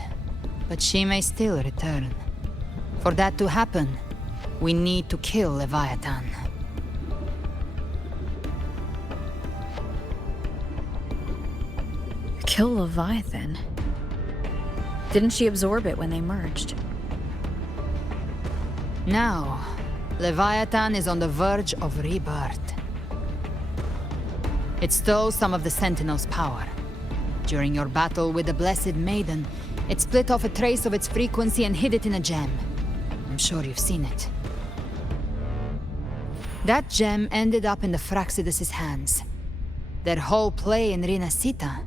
but she may still return. For that to happen, we need to kill Leviathan. Kill Leviathan? Didn't she absorb it when they merged? Now, Leviathan is on the verge of rebirth. It stole some of the Sentinel's power. During your battle with the Blessed Maiden, it split off a trace of its frequency and hid it in a gem. I'm sure you've seen it. That gem ended up in the Fraxidus' hands. Their whole play in Rinascita.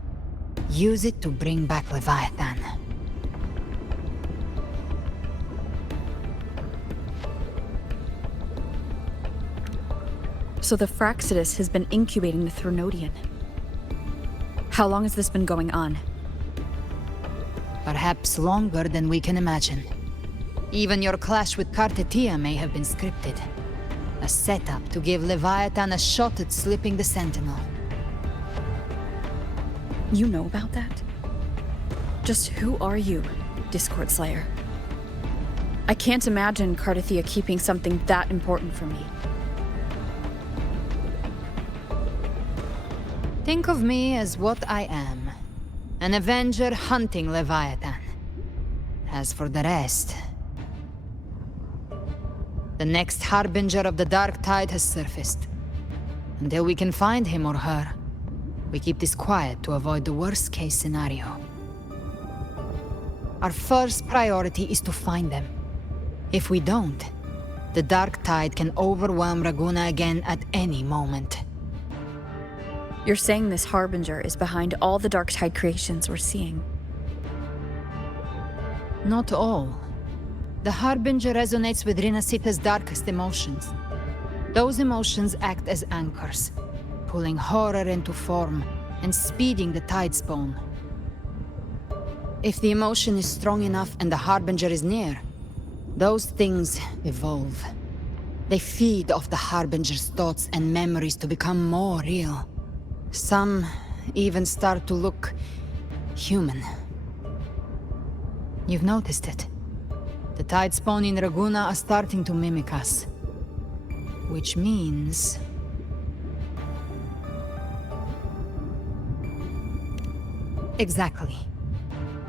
Use it to bring back Leviathan. So the Fraxidus has been incubating the Threnodian. How long has this been going on? perhaps longer than we can imagine. Even your clash with Cartetia may have been scripted. A setup to give Leviathan a shot at slipping the Sentinel. You know about that? Just who are you, Discord Slayer? I can't imagine Cartetia keeping something that important from me. Think of me as what I am. An Avenger hunting Leviathan. As for the rest... The next Harbinger of the Dark Tide has surfaced. Until we can find him or her, we keep this quiet to avoid the worst-case scenario. Our first priority is to find them. If we don't, the Dark Tide can overwhelm Raguna again at any moment. You're saying this Harbinger is behind all the Dark Tide creations we're seeing? Not all. The Harbinger resonates with Rinascita's darkest emotions. Those emotions act as anchors, pulling horror into form and speeding the Tidespawn. If the emotion is strong enough and the Harbinger is near, those things evolve. They feed off the Harbinger's thoughts and memories to become more real. Some even start to look human. You've noticed it. The Tidespawn in Raguna are starting to mimic us. Which means... Exactly.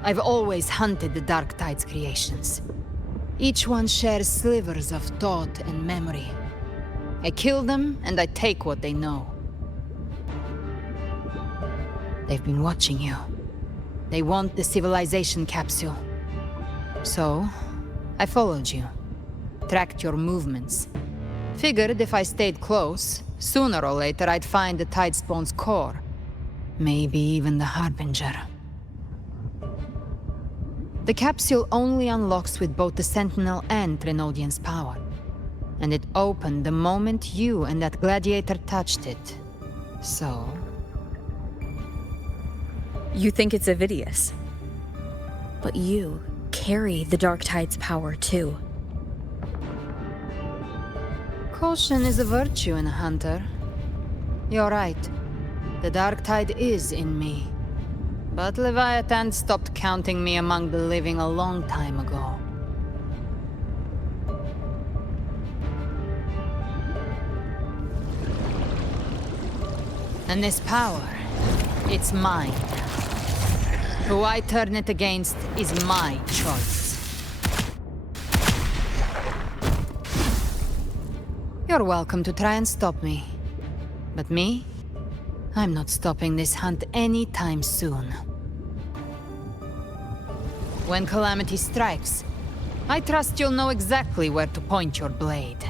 I've always hunted the Dark Tide's creations. Each one shares slivers of thought and memory. I kill them, and I take what they know. They've been watching you. They want the civilization capsule. So, I followed you. Tracked your movements. Figured if I stayed close, sooner or later I'd find the Tidespawn's core. Maybe even the Harbinger. The capsule only unlocks with both the Sentinel and Trinodian's power. And it opened the moment you and that gladiator touched it. So... You think it's Avidius. But you carry the Dark Tide's power too. Caution is a virtue in a hunter. You're right. The Dark Tide is in me. But Leviathan stopped counting me among the living a long time ago. And this power, it's mine. Who I turn it against is my choice. You're welcome to try and stop me. But me? I'm not stopping this hunt anytime soon. When calamity strikes, I trust you'll know exactly where to point your blade.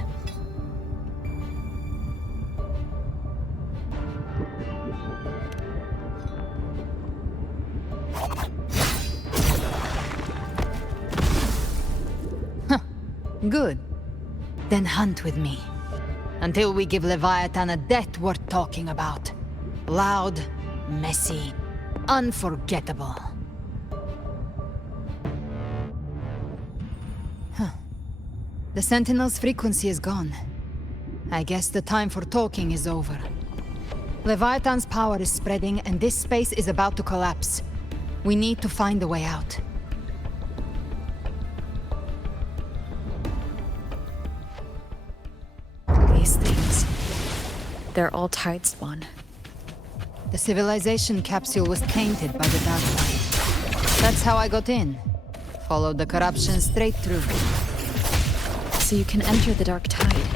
Good. Then hunt with me. Until we give Leviathan a death worth talking about. Loud, messy, unforgettable. The Sentinel's frequency is gone. I guess the time for talking is over. Leviathan's power is spreading and this space is about to collapse. We need to find a way out. These things... They're all Tidespawn. The civilization capsule was tainted by the Dark Tide. That's how I got in. Followed the corruption straight through. So you can enter the Dark Tide.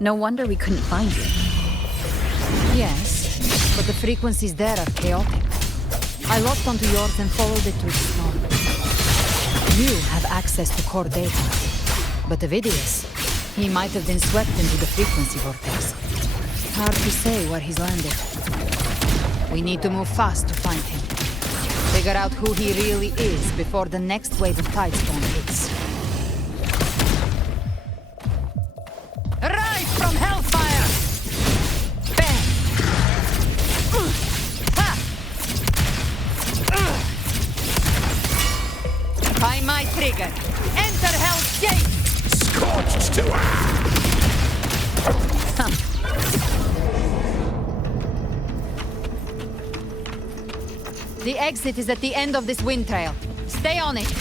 No wonder we couldn't find you. Yes, but the frequencies there are chaotic. I locked onto yours and followed it to explore. You have access to core data. But Avidius, he might have been swept into the frequency vortex. Hard to say where he's landed. We need to move fast to find him. Figure out who he really is before the next wave of Tidespawn hits. Rise from Hellfire! Bang! Ha! By my trigger. Enter Hell's Gate! Scorched to The exit is at the end of this wind trail. Stay on it.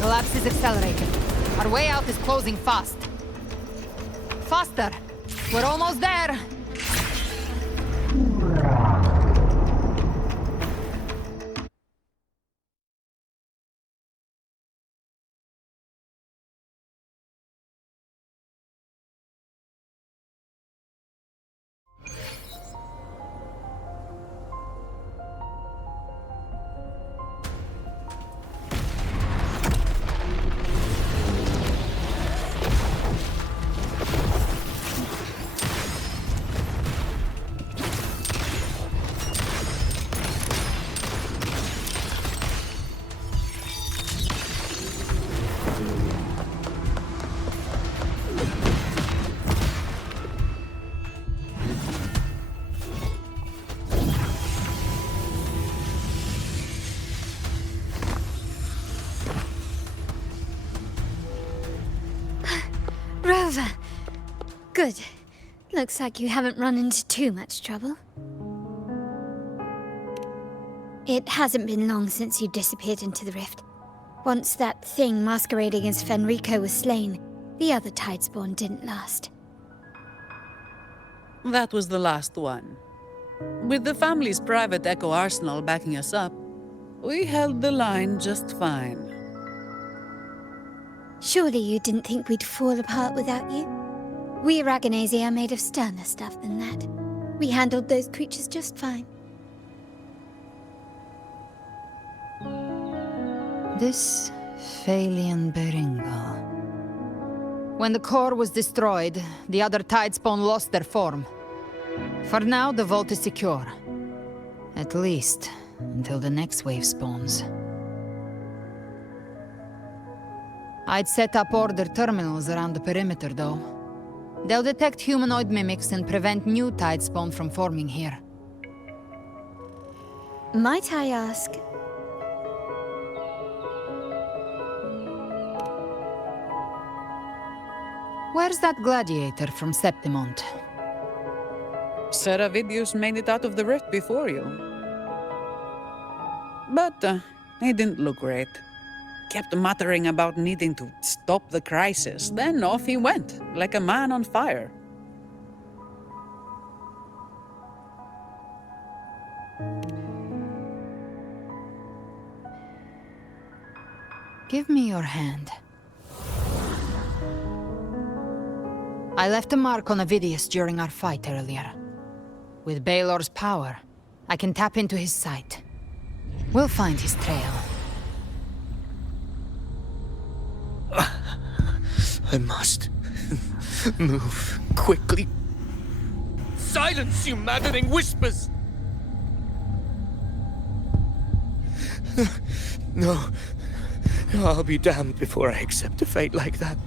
Collapse is accelerating. Our way out is closing fast. Faster! We're almost there! Rover! Good. Looks like you haven't run into too much trouble. It hasn't been long since you disappeared into the rift. Once that thing masquerading as Fenrico was slain, the other Tidespawn didn't last. That was the last one. With the family's private Echo arsenal backing us up, we held the line just fine. Surely you didn't think we'd fall apart without you? We Ragganese are made of sterner stuff than that. We handled those creatures just fine. This Phalian Beringal. When the core was destroyed, the other Tidespawn lost their form. For now, the vault is secure. At least, until the next wave spawns. I'd set up order terminals around the perimeter, though. They'll detect humanoid mimics and prevent new Tidespawn from forming here. Might I ask? Where's that gladiator from Septimont? Seravidius made it out of the rift before you. But he didn't look great. Kept muttering about needing to stop the crisis, then off he went, like a man on fire. Give me your hand. I left a mark on Avidius during our fight earlier. With Baelor's power, I can tap into his sight. We'll find his trail. I must move quickly. Silence, you maddening whispers! No. I'll be damned before I accept a fate like that.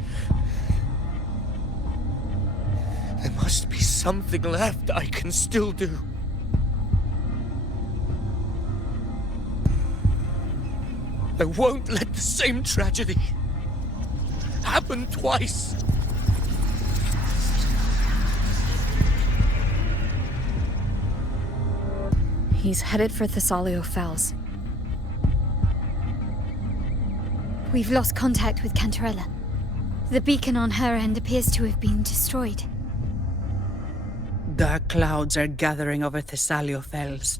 There must be something left I can still do. I won't let the same tragedy happen twice. He's headed for Thessalio Fells. We've lost contact with Cantarella. The beacon on her end appears to have been destroyed. Dark clouds are gathering over Thessalio Fells.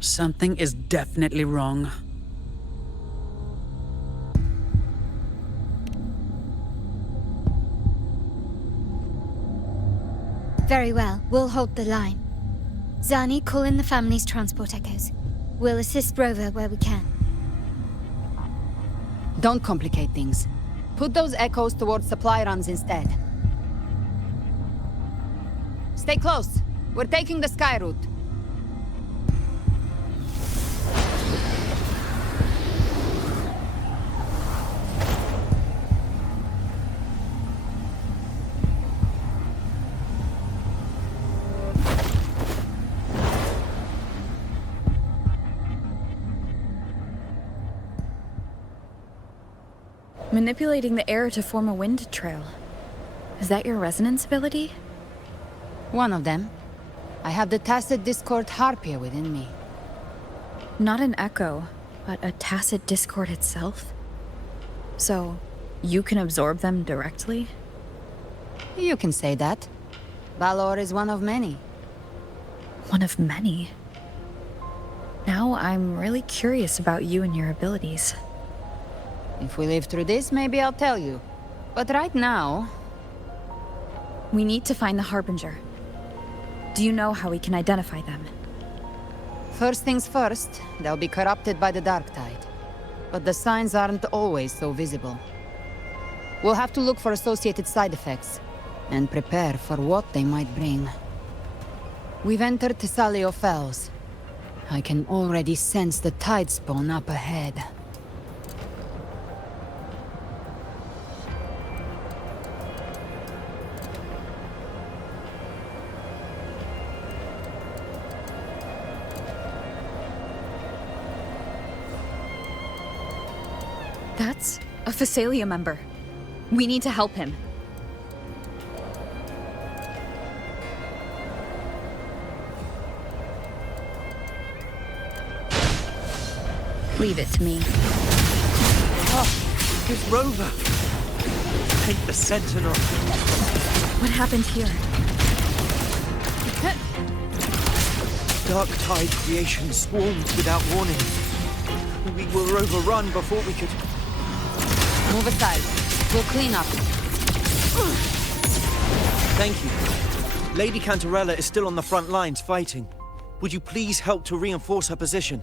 Something is definitely wrong. Very well, we'll hold the line. Zani, call in the family's transport echoes. We'll assist Rover where we can. Don't complicate things. Put those echoes towards supply runs instead. Stay close. We're taking the sky route. Manipulating the air to form a wind trail. Is that your resonance ability? One of them. I have the tacit discord harpia within me. Not an echo, but a tacit discord itself? So, you can absorb them directly? You can say that. Valor is one of many. One of many? Now I'm really curious about you and your abilities. If we live through this, maybe I'll tell you. But right now... We need to find the Harbinger. Do you know how we can identify them? First things first, they'll be corrupted by the dark tide. But the signs aren't always so visible. We'll have to look for associated side effects, and prepare for what they might bring. We've entered Thessalio Fells. I can already sense the tide spawn up ahead. That's a Phasalia member. We need to help him. Leave it to me. Oh, it's Rover. Take the Sentinel. What happened here? Dark tide creation swarmed without warning. We were overrun before we could... Move aside. We'll clean up. Thank you. Lady Cantarella is still on the front lines fighting. Would you please help to reinforce her position?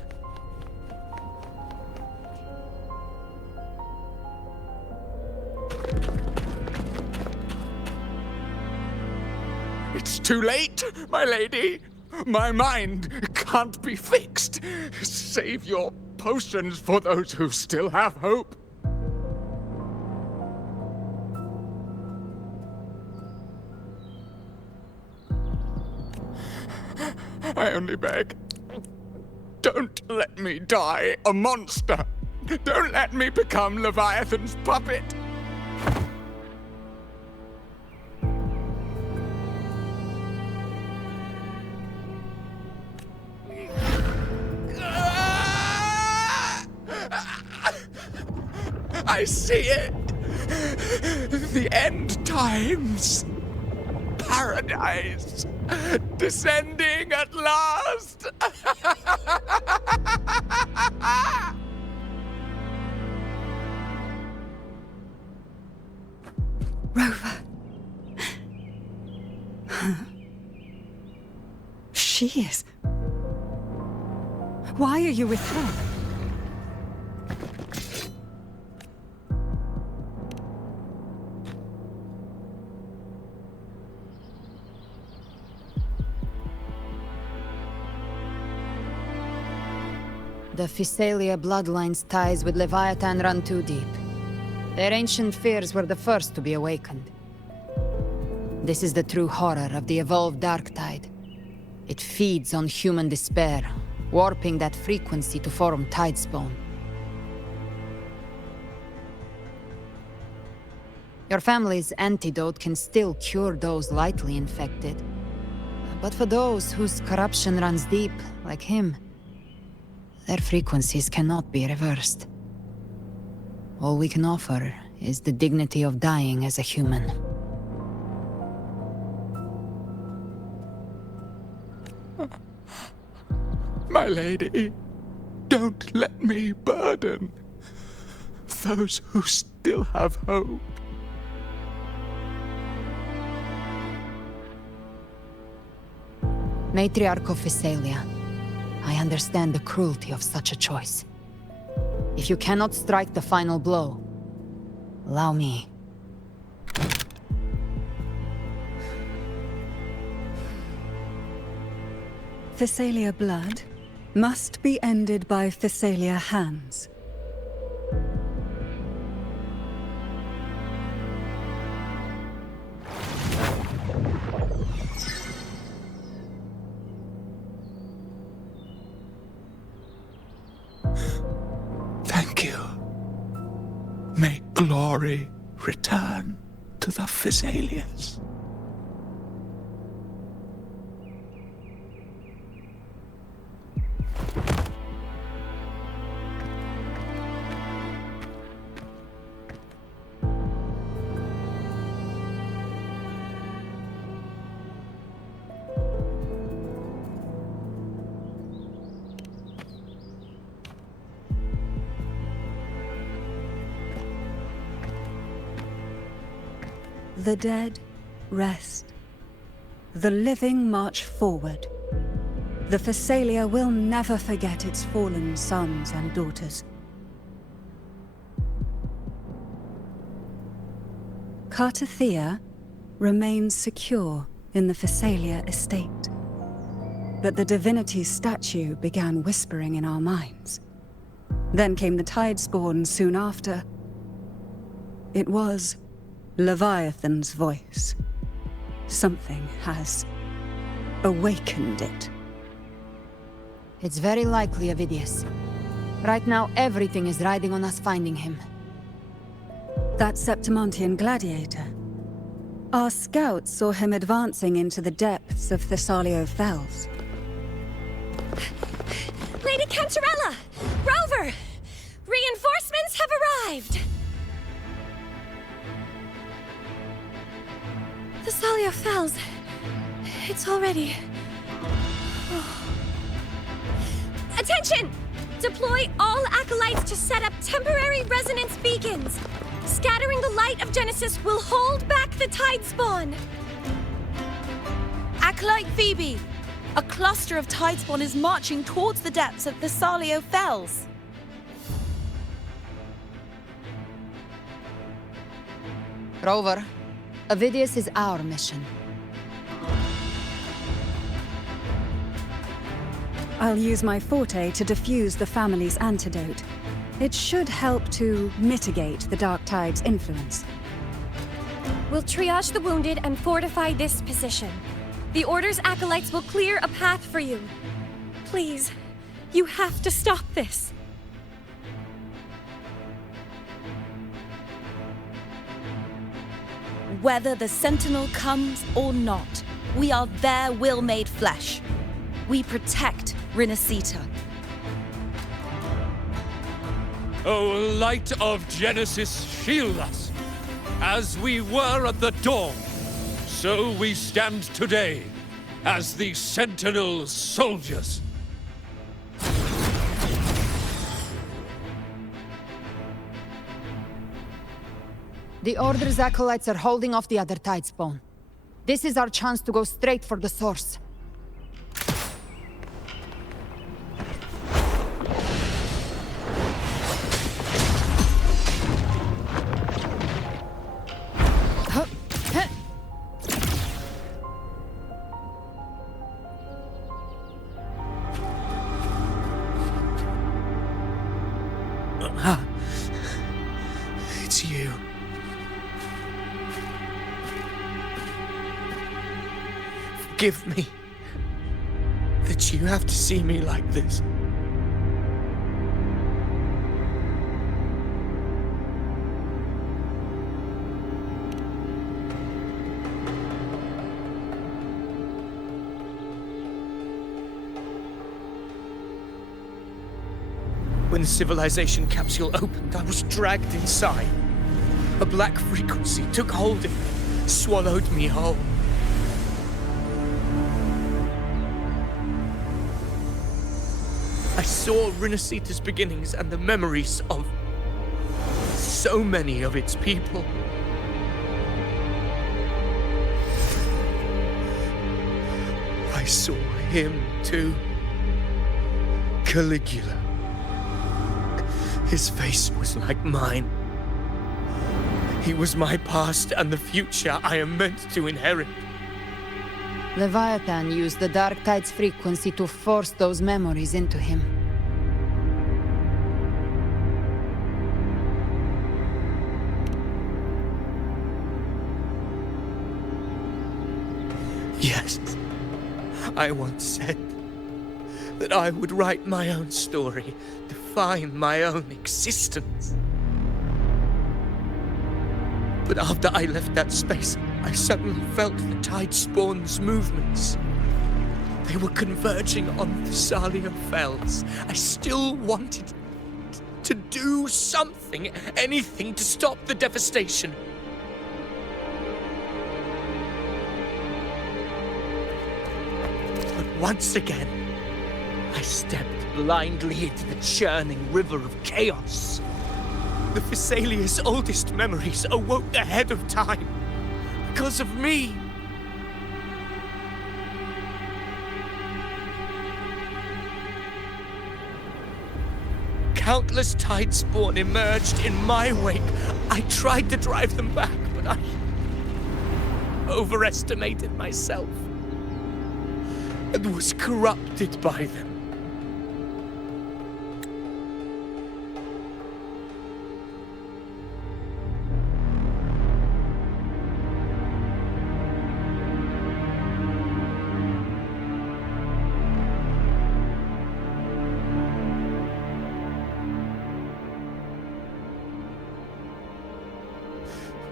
It's too late, my lady. My mind can't be fixed. Save your potions for those who still have hope. I only beg. Don't let me die a monster. Don't let me become Leviathan's puppet. I see it! The end times! Paradise! Descending at last! Rover. She is... Why are you with her? The Phasalia bloodline's ties with Leviathan run too deep. Their ancient fears were the first to be awakened. This is the true horror of the evolved dark tide. It feeds on human despair, warping that frequency to form tidespawn. Your family's antidote can still cure those lightly infected. But for those whose corruption runs deep, like him, their frequencies cannot be reversed. All we can offer is the dignity of dying as a human. My lady, don't let me burden those who still have hope. Matriarch of Phasalia, I understand the cruelty of such a choice. If you cannot strike the final blow, allow me. Thessalia blood must be ended by Thessalia hands. Thank you. May glory return to the Thessalians. The dead rest. The living march forward. The Thessalia will never forget its fallen sons and daughters. Cartathea remains secure in the Thessalia estate. But the divinity's statue began whispering in our minds. Then came the Tidespawn soon after. It was Leviathan's voice. Something has awakened it. It's very likely, Avidius. Right now, everything is riding on us finding him. That Septimontian gladiator. Our scouts saw him advancing into the depths of Thessalio Fells. Lady Cantarella! Rover! Reinforcements have arrived! Thessalio Fells. It's already... Attention! Deploy all acolytes to set up temporary resonance beacons. Scattering the light of Genesis will hold back the Tidespawn. Acolyte Phoebe! A cluster of Tidespawn is marching towards the depths of Thessalio Fells. Rover, Avidius is our mission. I'll use my forte to defuse the family's antidote. It should help to mitigate the Dark Tide's influence. We'll triage the wounded and fortify this position. The Order's acolytes will clear a path for you. Please, you have to stop this. Whether the Sentinel comes or not, we are their will made flesh. We protect Rinascita. O light of Genesis, shield us. As we were at the dawn, so we stand today, as the Sentinel soldiers. The Order's acolytes are holding off the other Tidespawn. This is our chance to go straight for the source. It's you. Forgive me that you have to see me like this. When the civilization capsule opened, I was dragged inside. A black frequency took hold of me, swallowed me whole. I saw Rinascita's beginnings and the memories of so many of its people. I saw him too. Caligula. His face was like mine. He was my past and the future I am meant to inherit. Leviathan used the Dark Tide's frequency to force those memories into him. Yes, I once said that I would write my own story, define my own existence. But after I left that space, I suddenly felt the Tidespawn's movements. They were converging on the Thalia Fells. I still wanted to do something, anything to stop the devastation. But once again, I stepped blindly into the churning river of chaos. The Thessalia's oldest memories awoke ahead of time. Because of me. Countless Tidespawn emerged in my wake. I tried to drive them back, but I overestimated myself and was corrupted by them.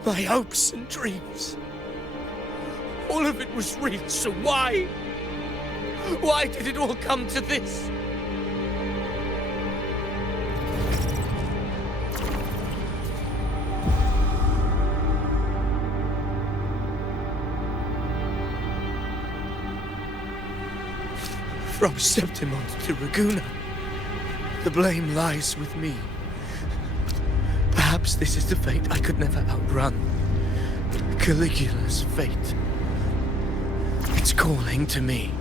My hopes and dreams. All of it was real, so why? Why did it all come to this? From Septimont to Raguna, the blame lies with me. Perhaps this is the fate I could never outrun. Caligula's fate. It's calling to me.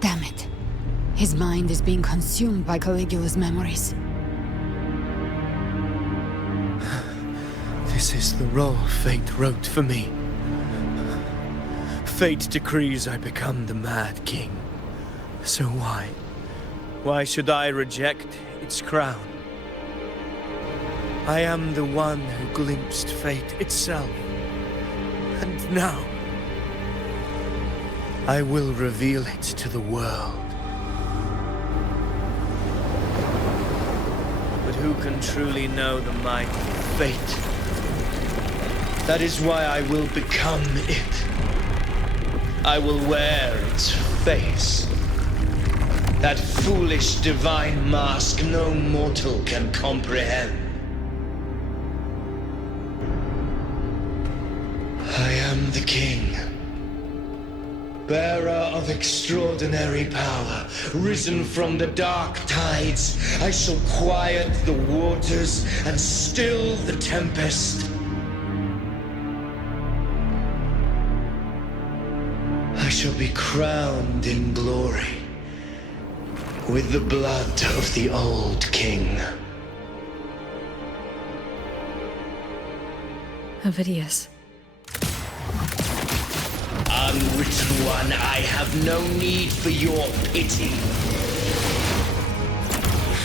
Damn it. His mind is being consumed by Caligula's memories. This is the role fate wrote for me. Fate decrees I become the Mad King. So why? Why should I reject its crown? I am the one who glimpsed fate itself. And now, I will reveal it to the world. But who can truly know the might of fate? That is why I will become it. I will wear its face. That foolish divine mask no mortal can comprehend. I am the king, bearer of extraordinary power, risen from the dark tides. I shall quiet the waters and still the tempest. I shall be crowned in glory with the blood of the old king. Ovidius. Unwritten one, I have no need for your pity.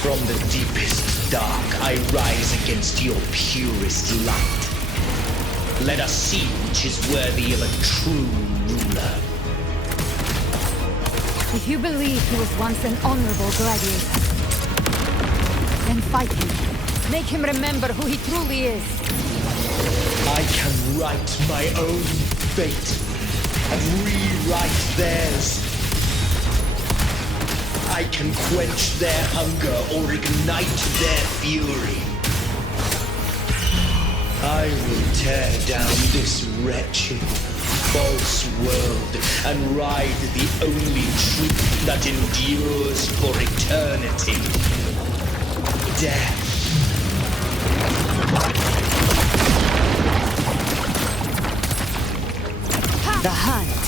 From the deepest dark, I rise against your purest light. Let us see which is worthy of a true ruler. If you believe he was once an honorable gladiator, then fight him. Make him remember who he truly is. I can write my own fate and rewrite theirs. I can quench their hunger or ignite their fury. I will tear down this wretched, false world and ride the only truth that endures for eternity. Death. The hunt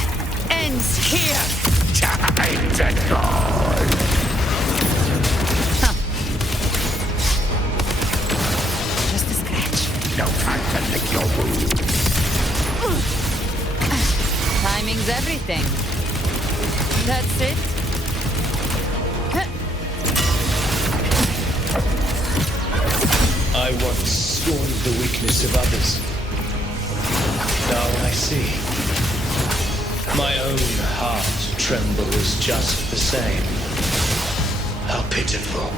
ends here! Time to go! Just a scratch. No time to lick your wound. Timing's everything. That's it? I once scorned the weakness of others. Now I see. My own heart trembles just the same. How pitiful.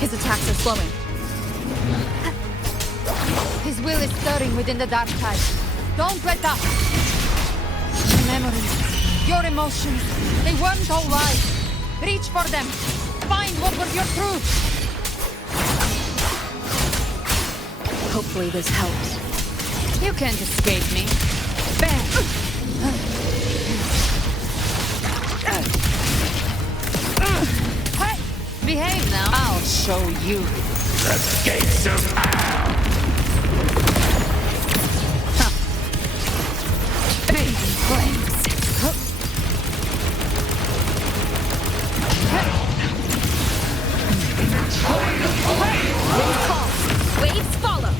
His attacks are slowing. His will is stirring within the dark tide. Don't let up! Your memories, your emotions, they weren't all lies. Reach for them. Find what was your truth. Hopefully this helps. You can't escape me. Bam! Hey! Behave now. I'll show you. The gates of hell! Fading flames. Waves follow.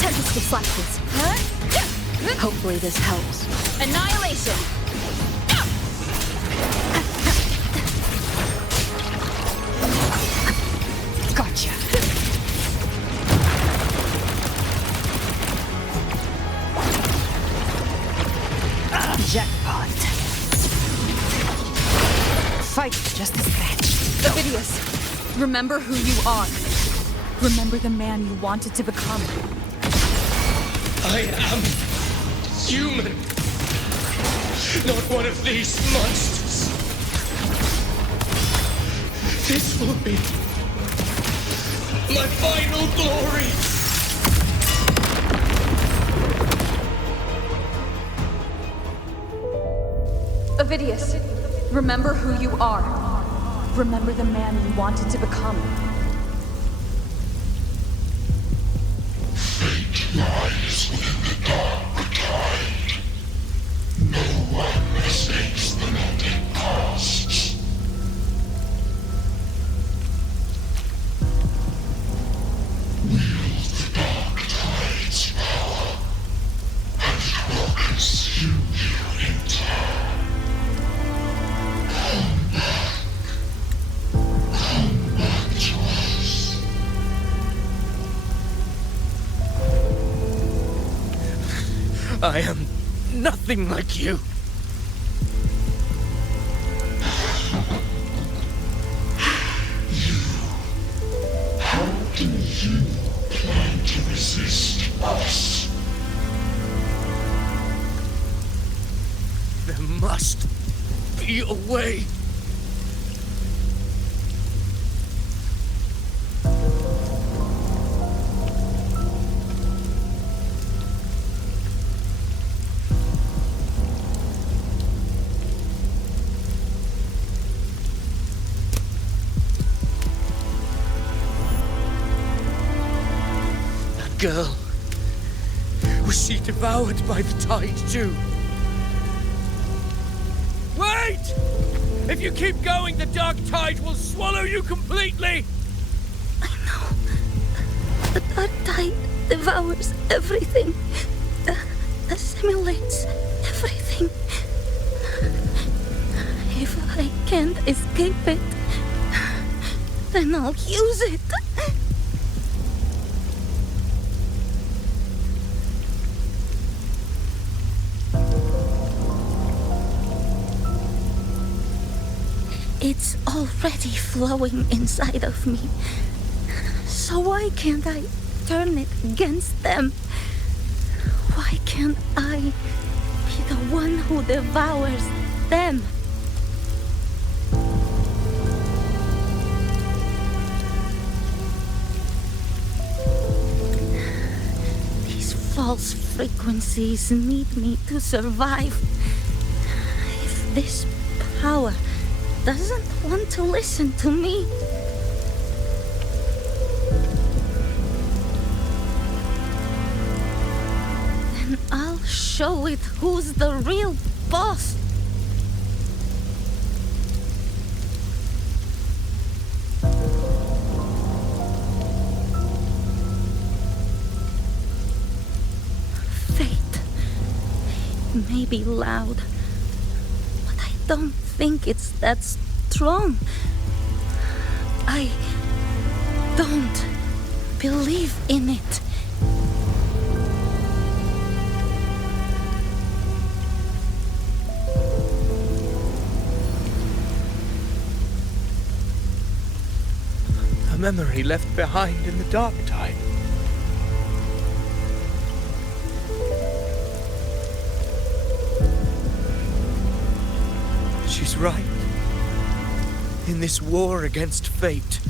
Tempest of flashes. Hopefully this helps. Annihilation. Gotcha. Jackpot. Fight just a scratch. Ovidius, remember who you are. Remember the man you wanted to become. I am human. Not one of these monsters. This will be my final glory. Ovidius, remember who you are. Remember the man you wanted to become. Fate lies within the dark tide. No one escapes the melting past. Wield the dark tide's power, and it will consume you in turn. Come back to us. I am nothing like you. How do you plan to resist us? There must be a way. That girl, was she devoured by the tide too? Wait! If you keep going, the dark tide will swallow you completely! The dark tide devours everything. Assimilates everything. If I can't escape it, then I'll use it. It's already flowing inside of me. So why can't I turn it against them? Why can't I be the one who devours them? These false frequencies need me to survive. If this power doesn't want to listen to me, And I'll show it who's the real boss. Fate may be loud, but I don't think it's that strong. I don't believe in it. A memory left behind in the dark time. She's right. In this war against fate,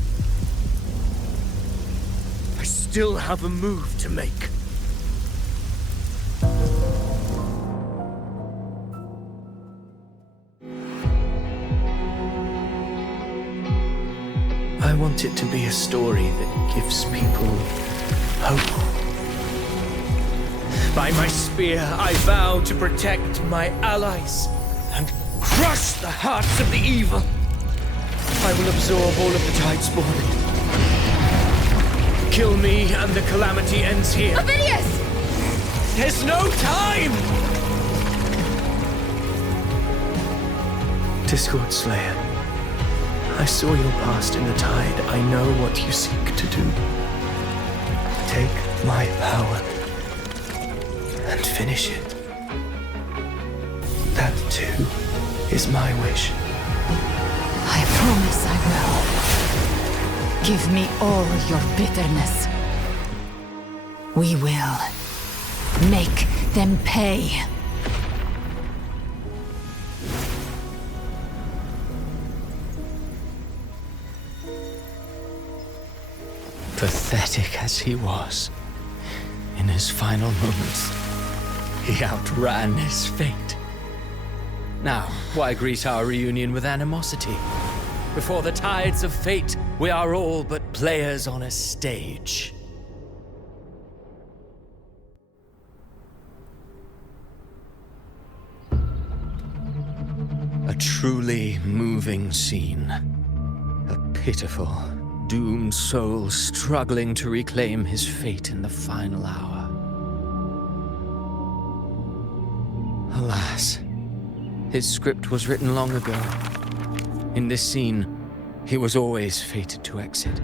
I still have a move to make. I want it to be a story that gives people hope. By my spear, I vow to protect my allies and crush the hearts of the evil. I will absorb all of the Tidespawn. Kill me and the calamity ends here. Ovidius! There's no time! Discord Slayer, I saw your past in the Tide. I know what you seek to do. Take my power and finish it. That too is my wish. I promise I will. Give me all your bitterness. We will make them pay. Pathetic as he was, in his final moments, he outran his fate. Now, why greet our reunion with animosity? Before the tides of fate, we are all but players on a stage. A truly moving scene. A pitiful, doomed soul struggling to reclaim his fate in the final hour. Alas, his script was written long ago. In this scene, he was always fated to exit.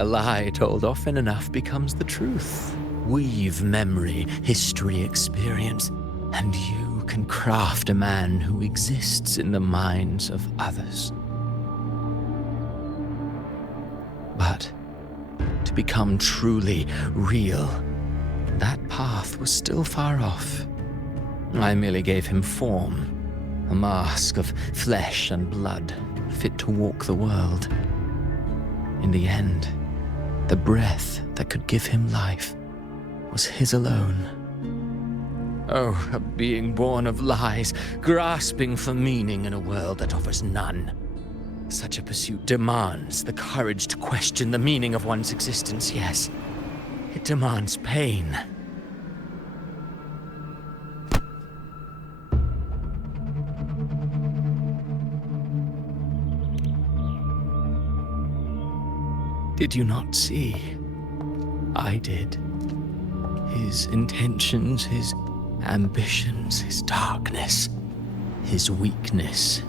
A lie told often enough becomes the truth. Weave memory, history, experience, and you can craft a man who exists in the minds of others. But to become truly real, that path was still far off. I merely gave him form, a mask of flesh and blood, fit to walk the world. In the end, the breath that could give him life was his alone. Oh, a being born of lies, grasping for meaning in a world that offers none. Such a pursuit demands the courage to question the meaning of one's existence, yes. It demands pain. Did you not see? I did. His intentions, his ambitions, his darkness, his weakness.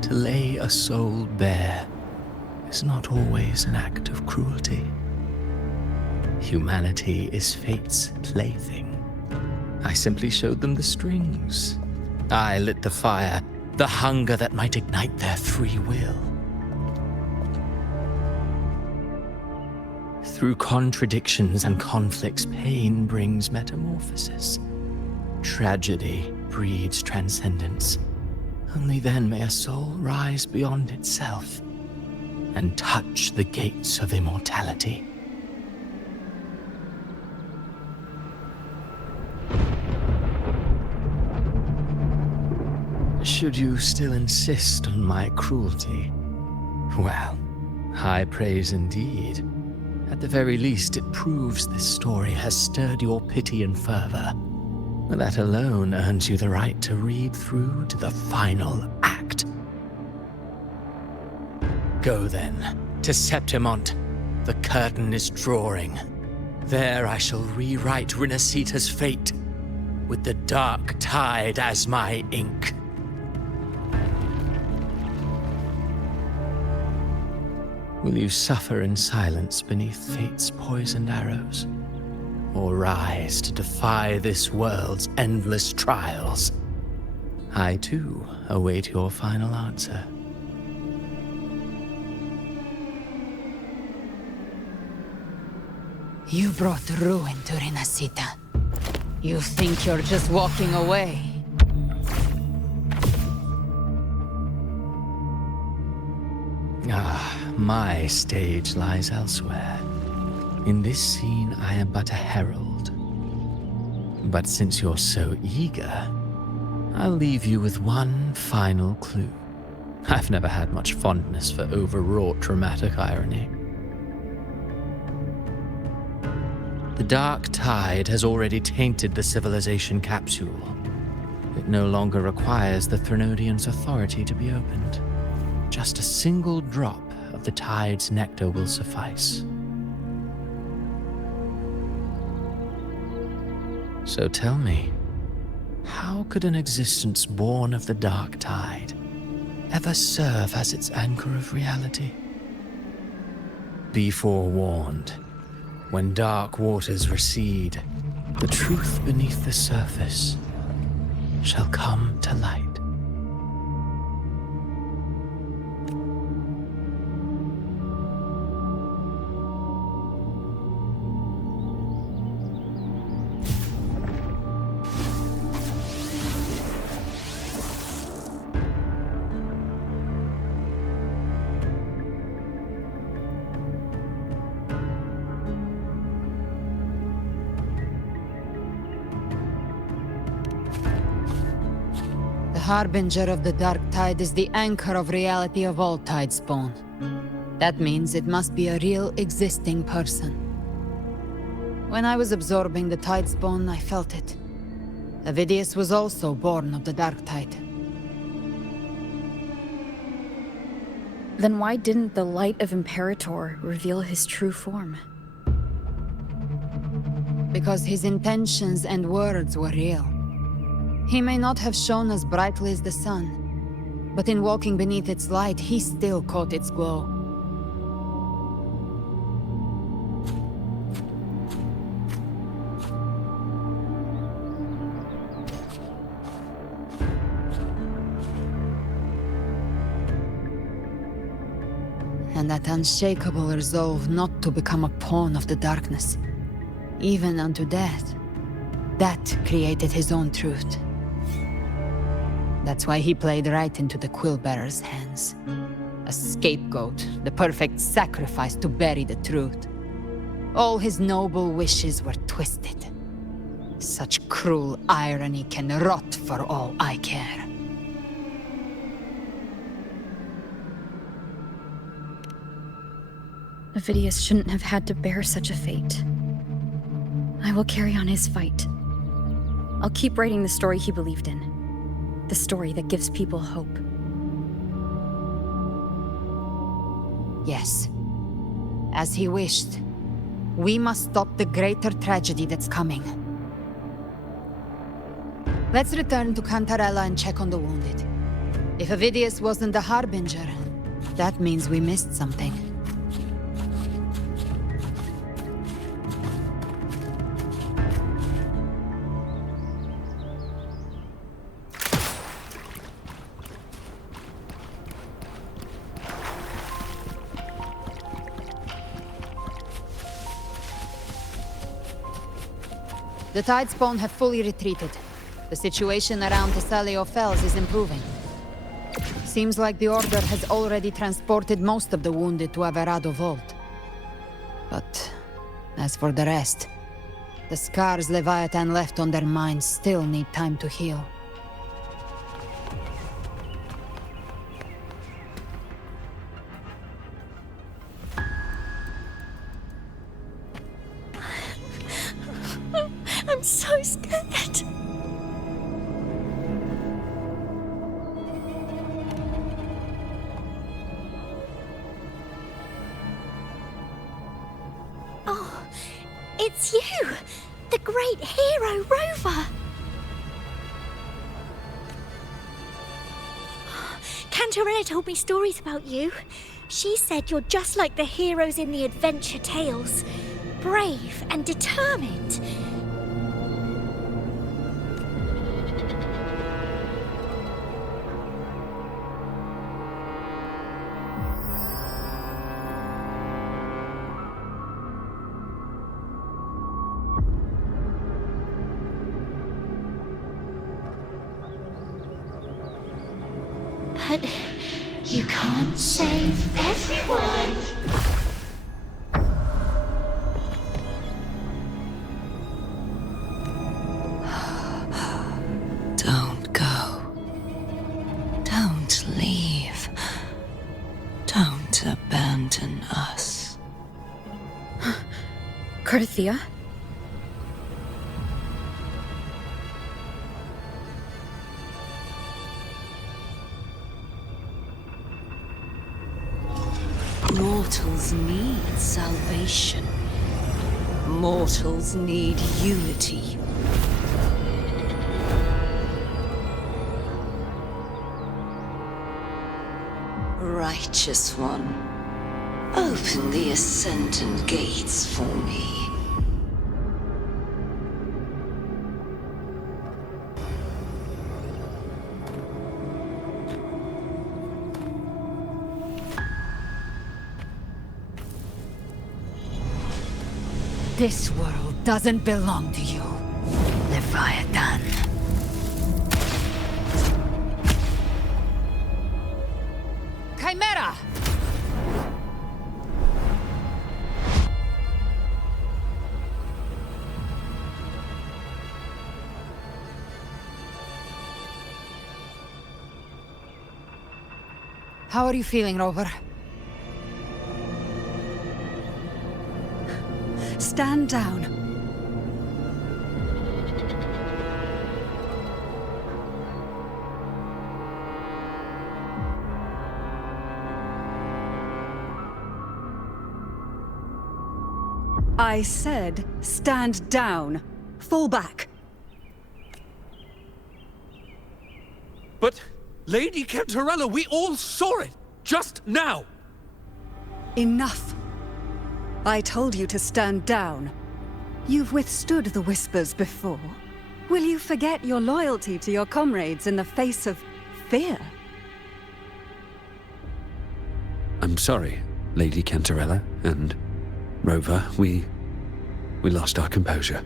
To lay a soul bare is not always an act of cruelty. Humanity is fate's plaything. I simply showed them the strings, I lit the fire, the hunger that might ignite their free will. Through contradictions and conflicts, pain brings metamorphosis. Tragedy breeds transcendence. Only then may a soul rise beyond itself and touch the gates of immortality. Should you still insist on my cruelty, well, high praise indeed. At the very least, it proves this story has stirred your pity and fervor. That alone earns you the right to read through to the final act. Go then, to Septimont. The curtain is drawing. There I shall rewrite Rinascita's fate, with the dark tide as my ink. Will you suffer in silence beneath fate's poisoned arrows? Or rise to defy this world's endless trials? I, too, await your final answer. You brought ruin to Rinascita. You think you're just walking away? My stage lies elsewhere. In this scene, I am but a herald. But since you're so eager, I'll leave you with one final clue. I've never had much fondness for overwrought dramatic irony. The dark tide has already tainted the civilization capsule. It no longer requires the Threnodian's authority to be opened. Just a single drop of the tide's nectar will suffice. So tell me, how could an existence born of the dark tide ever serve as its anchor of reality? Be forewarned, when dark waters recede, the truth beneath the surface shall come to light. The Harbinger of the Dark Tide is the anchor of reality of all Tidespawn. That means it must be a real existing person. When I was absorbing the Tidespawn, I felt it. Avidius was also born of the Dark Tide. Then why didn't the light of Imperator reveal his true form? Because his intentions and words were real. He may not have shone as brightly as the sun, but in walking beneath its light, he still caught its glow. And that unshakable resolve not to become a pawn of the darkness, even unto death, that created his own truth. That's why he played right into the Quillbearer's hands. A scapegoat, the perfect sacrifice to bury the truth. All his noble wishes were twisted. Such cruel irony can rot for all I care. Avidius shouldn't have had to bear such a fate. I will carry on his fight. I'll keep writing the story he believed in. The story that gives people hope. Yes. As he wished. We must stop the greater tragedy that's coming. Let's return to Cantarella and check on the wounded. If Avidius wasn't the Harbinger, that means we missed something. The Tidespawn have fully retreated. The situation around Thessalio Fells is improving. Seems like the Order has already transported most of the wounded to Averado Vault. But as for the rest, the scars Leviathan left on their minds still need time to heal. I'm so scared. Oh, it's you! The great hero, Rover! Cantarella told me stories about you. She said you're just like the heroes in the adventure tales. Brave and determined. But you can't save everyone. Don't go. Don't leave. Don't abandon us. Carthea? Mortals need salvation. Mortals need unity. Righteous One, open the Ascendant gates for me. This world doesn't belong to you, Leviathan. Chimera! How are you feeling, Rover? Stand down. I said, stand down. Fall back. But, Lady Cantarella, we all saw it! Just now! Enough. I told you to stand down. You've withstood the whispers before. Will you forget your loyalty to your comrades in the face of fear? I'm sorry, Lady Cantarella and Rover. We lost our composure.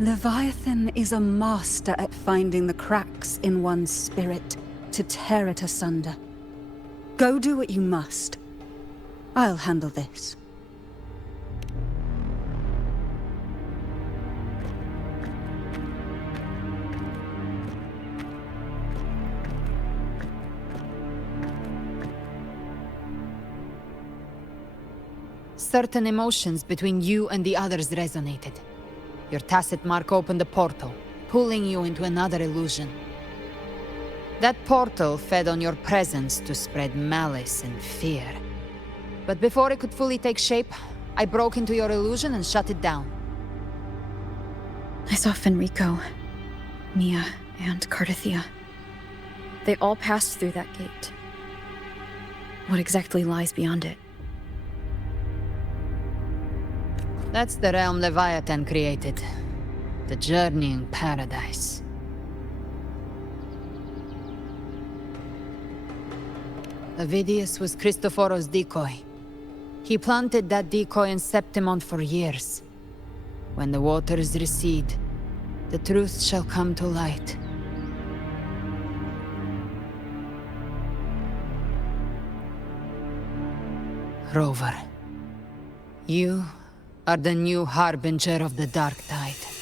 Leviathan is a master at finding the cracks in one's spirit to tear it asunder. Go do what you must. I'll handle this. Certain emotions between you and the others resonated. Your tacit mark opened a portal, pulling you into another illusion. That portal fed on your presence to spread malice and fear. But before it could fully take shape, I broke into your illusion and shut it down. I saw Fenrico, Mia, and Carthea. They all passed through that gate. What exactly lies beyond it? That's the realm Leviathan created. The journeying paradise. Avidius was Christoforo's decoy. He planted that decoy in Septimont for years. When the waters recede, the truth shall come to light. Rover, you are the new harbinger of the dark tide.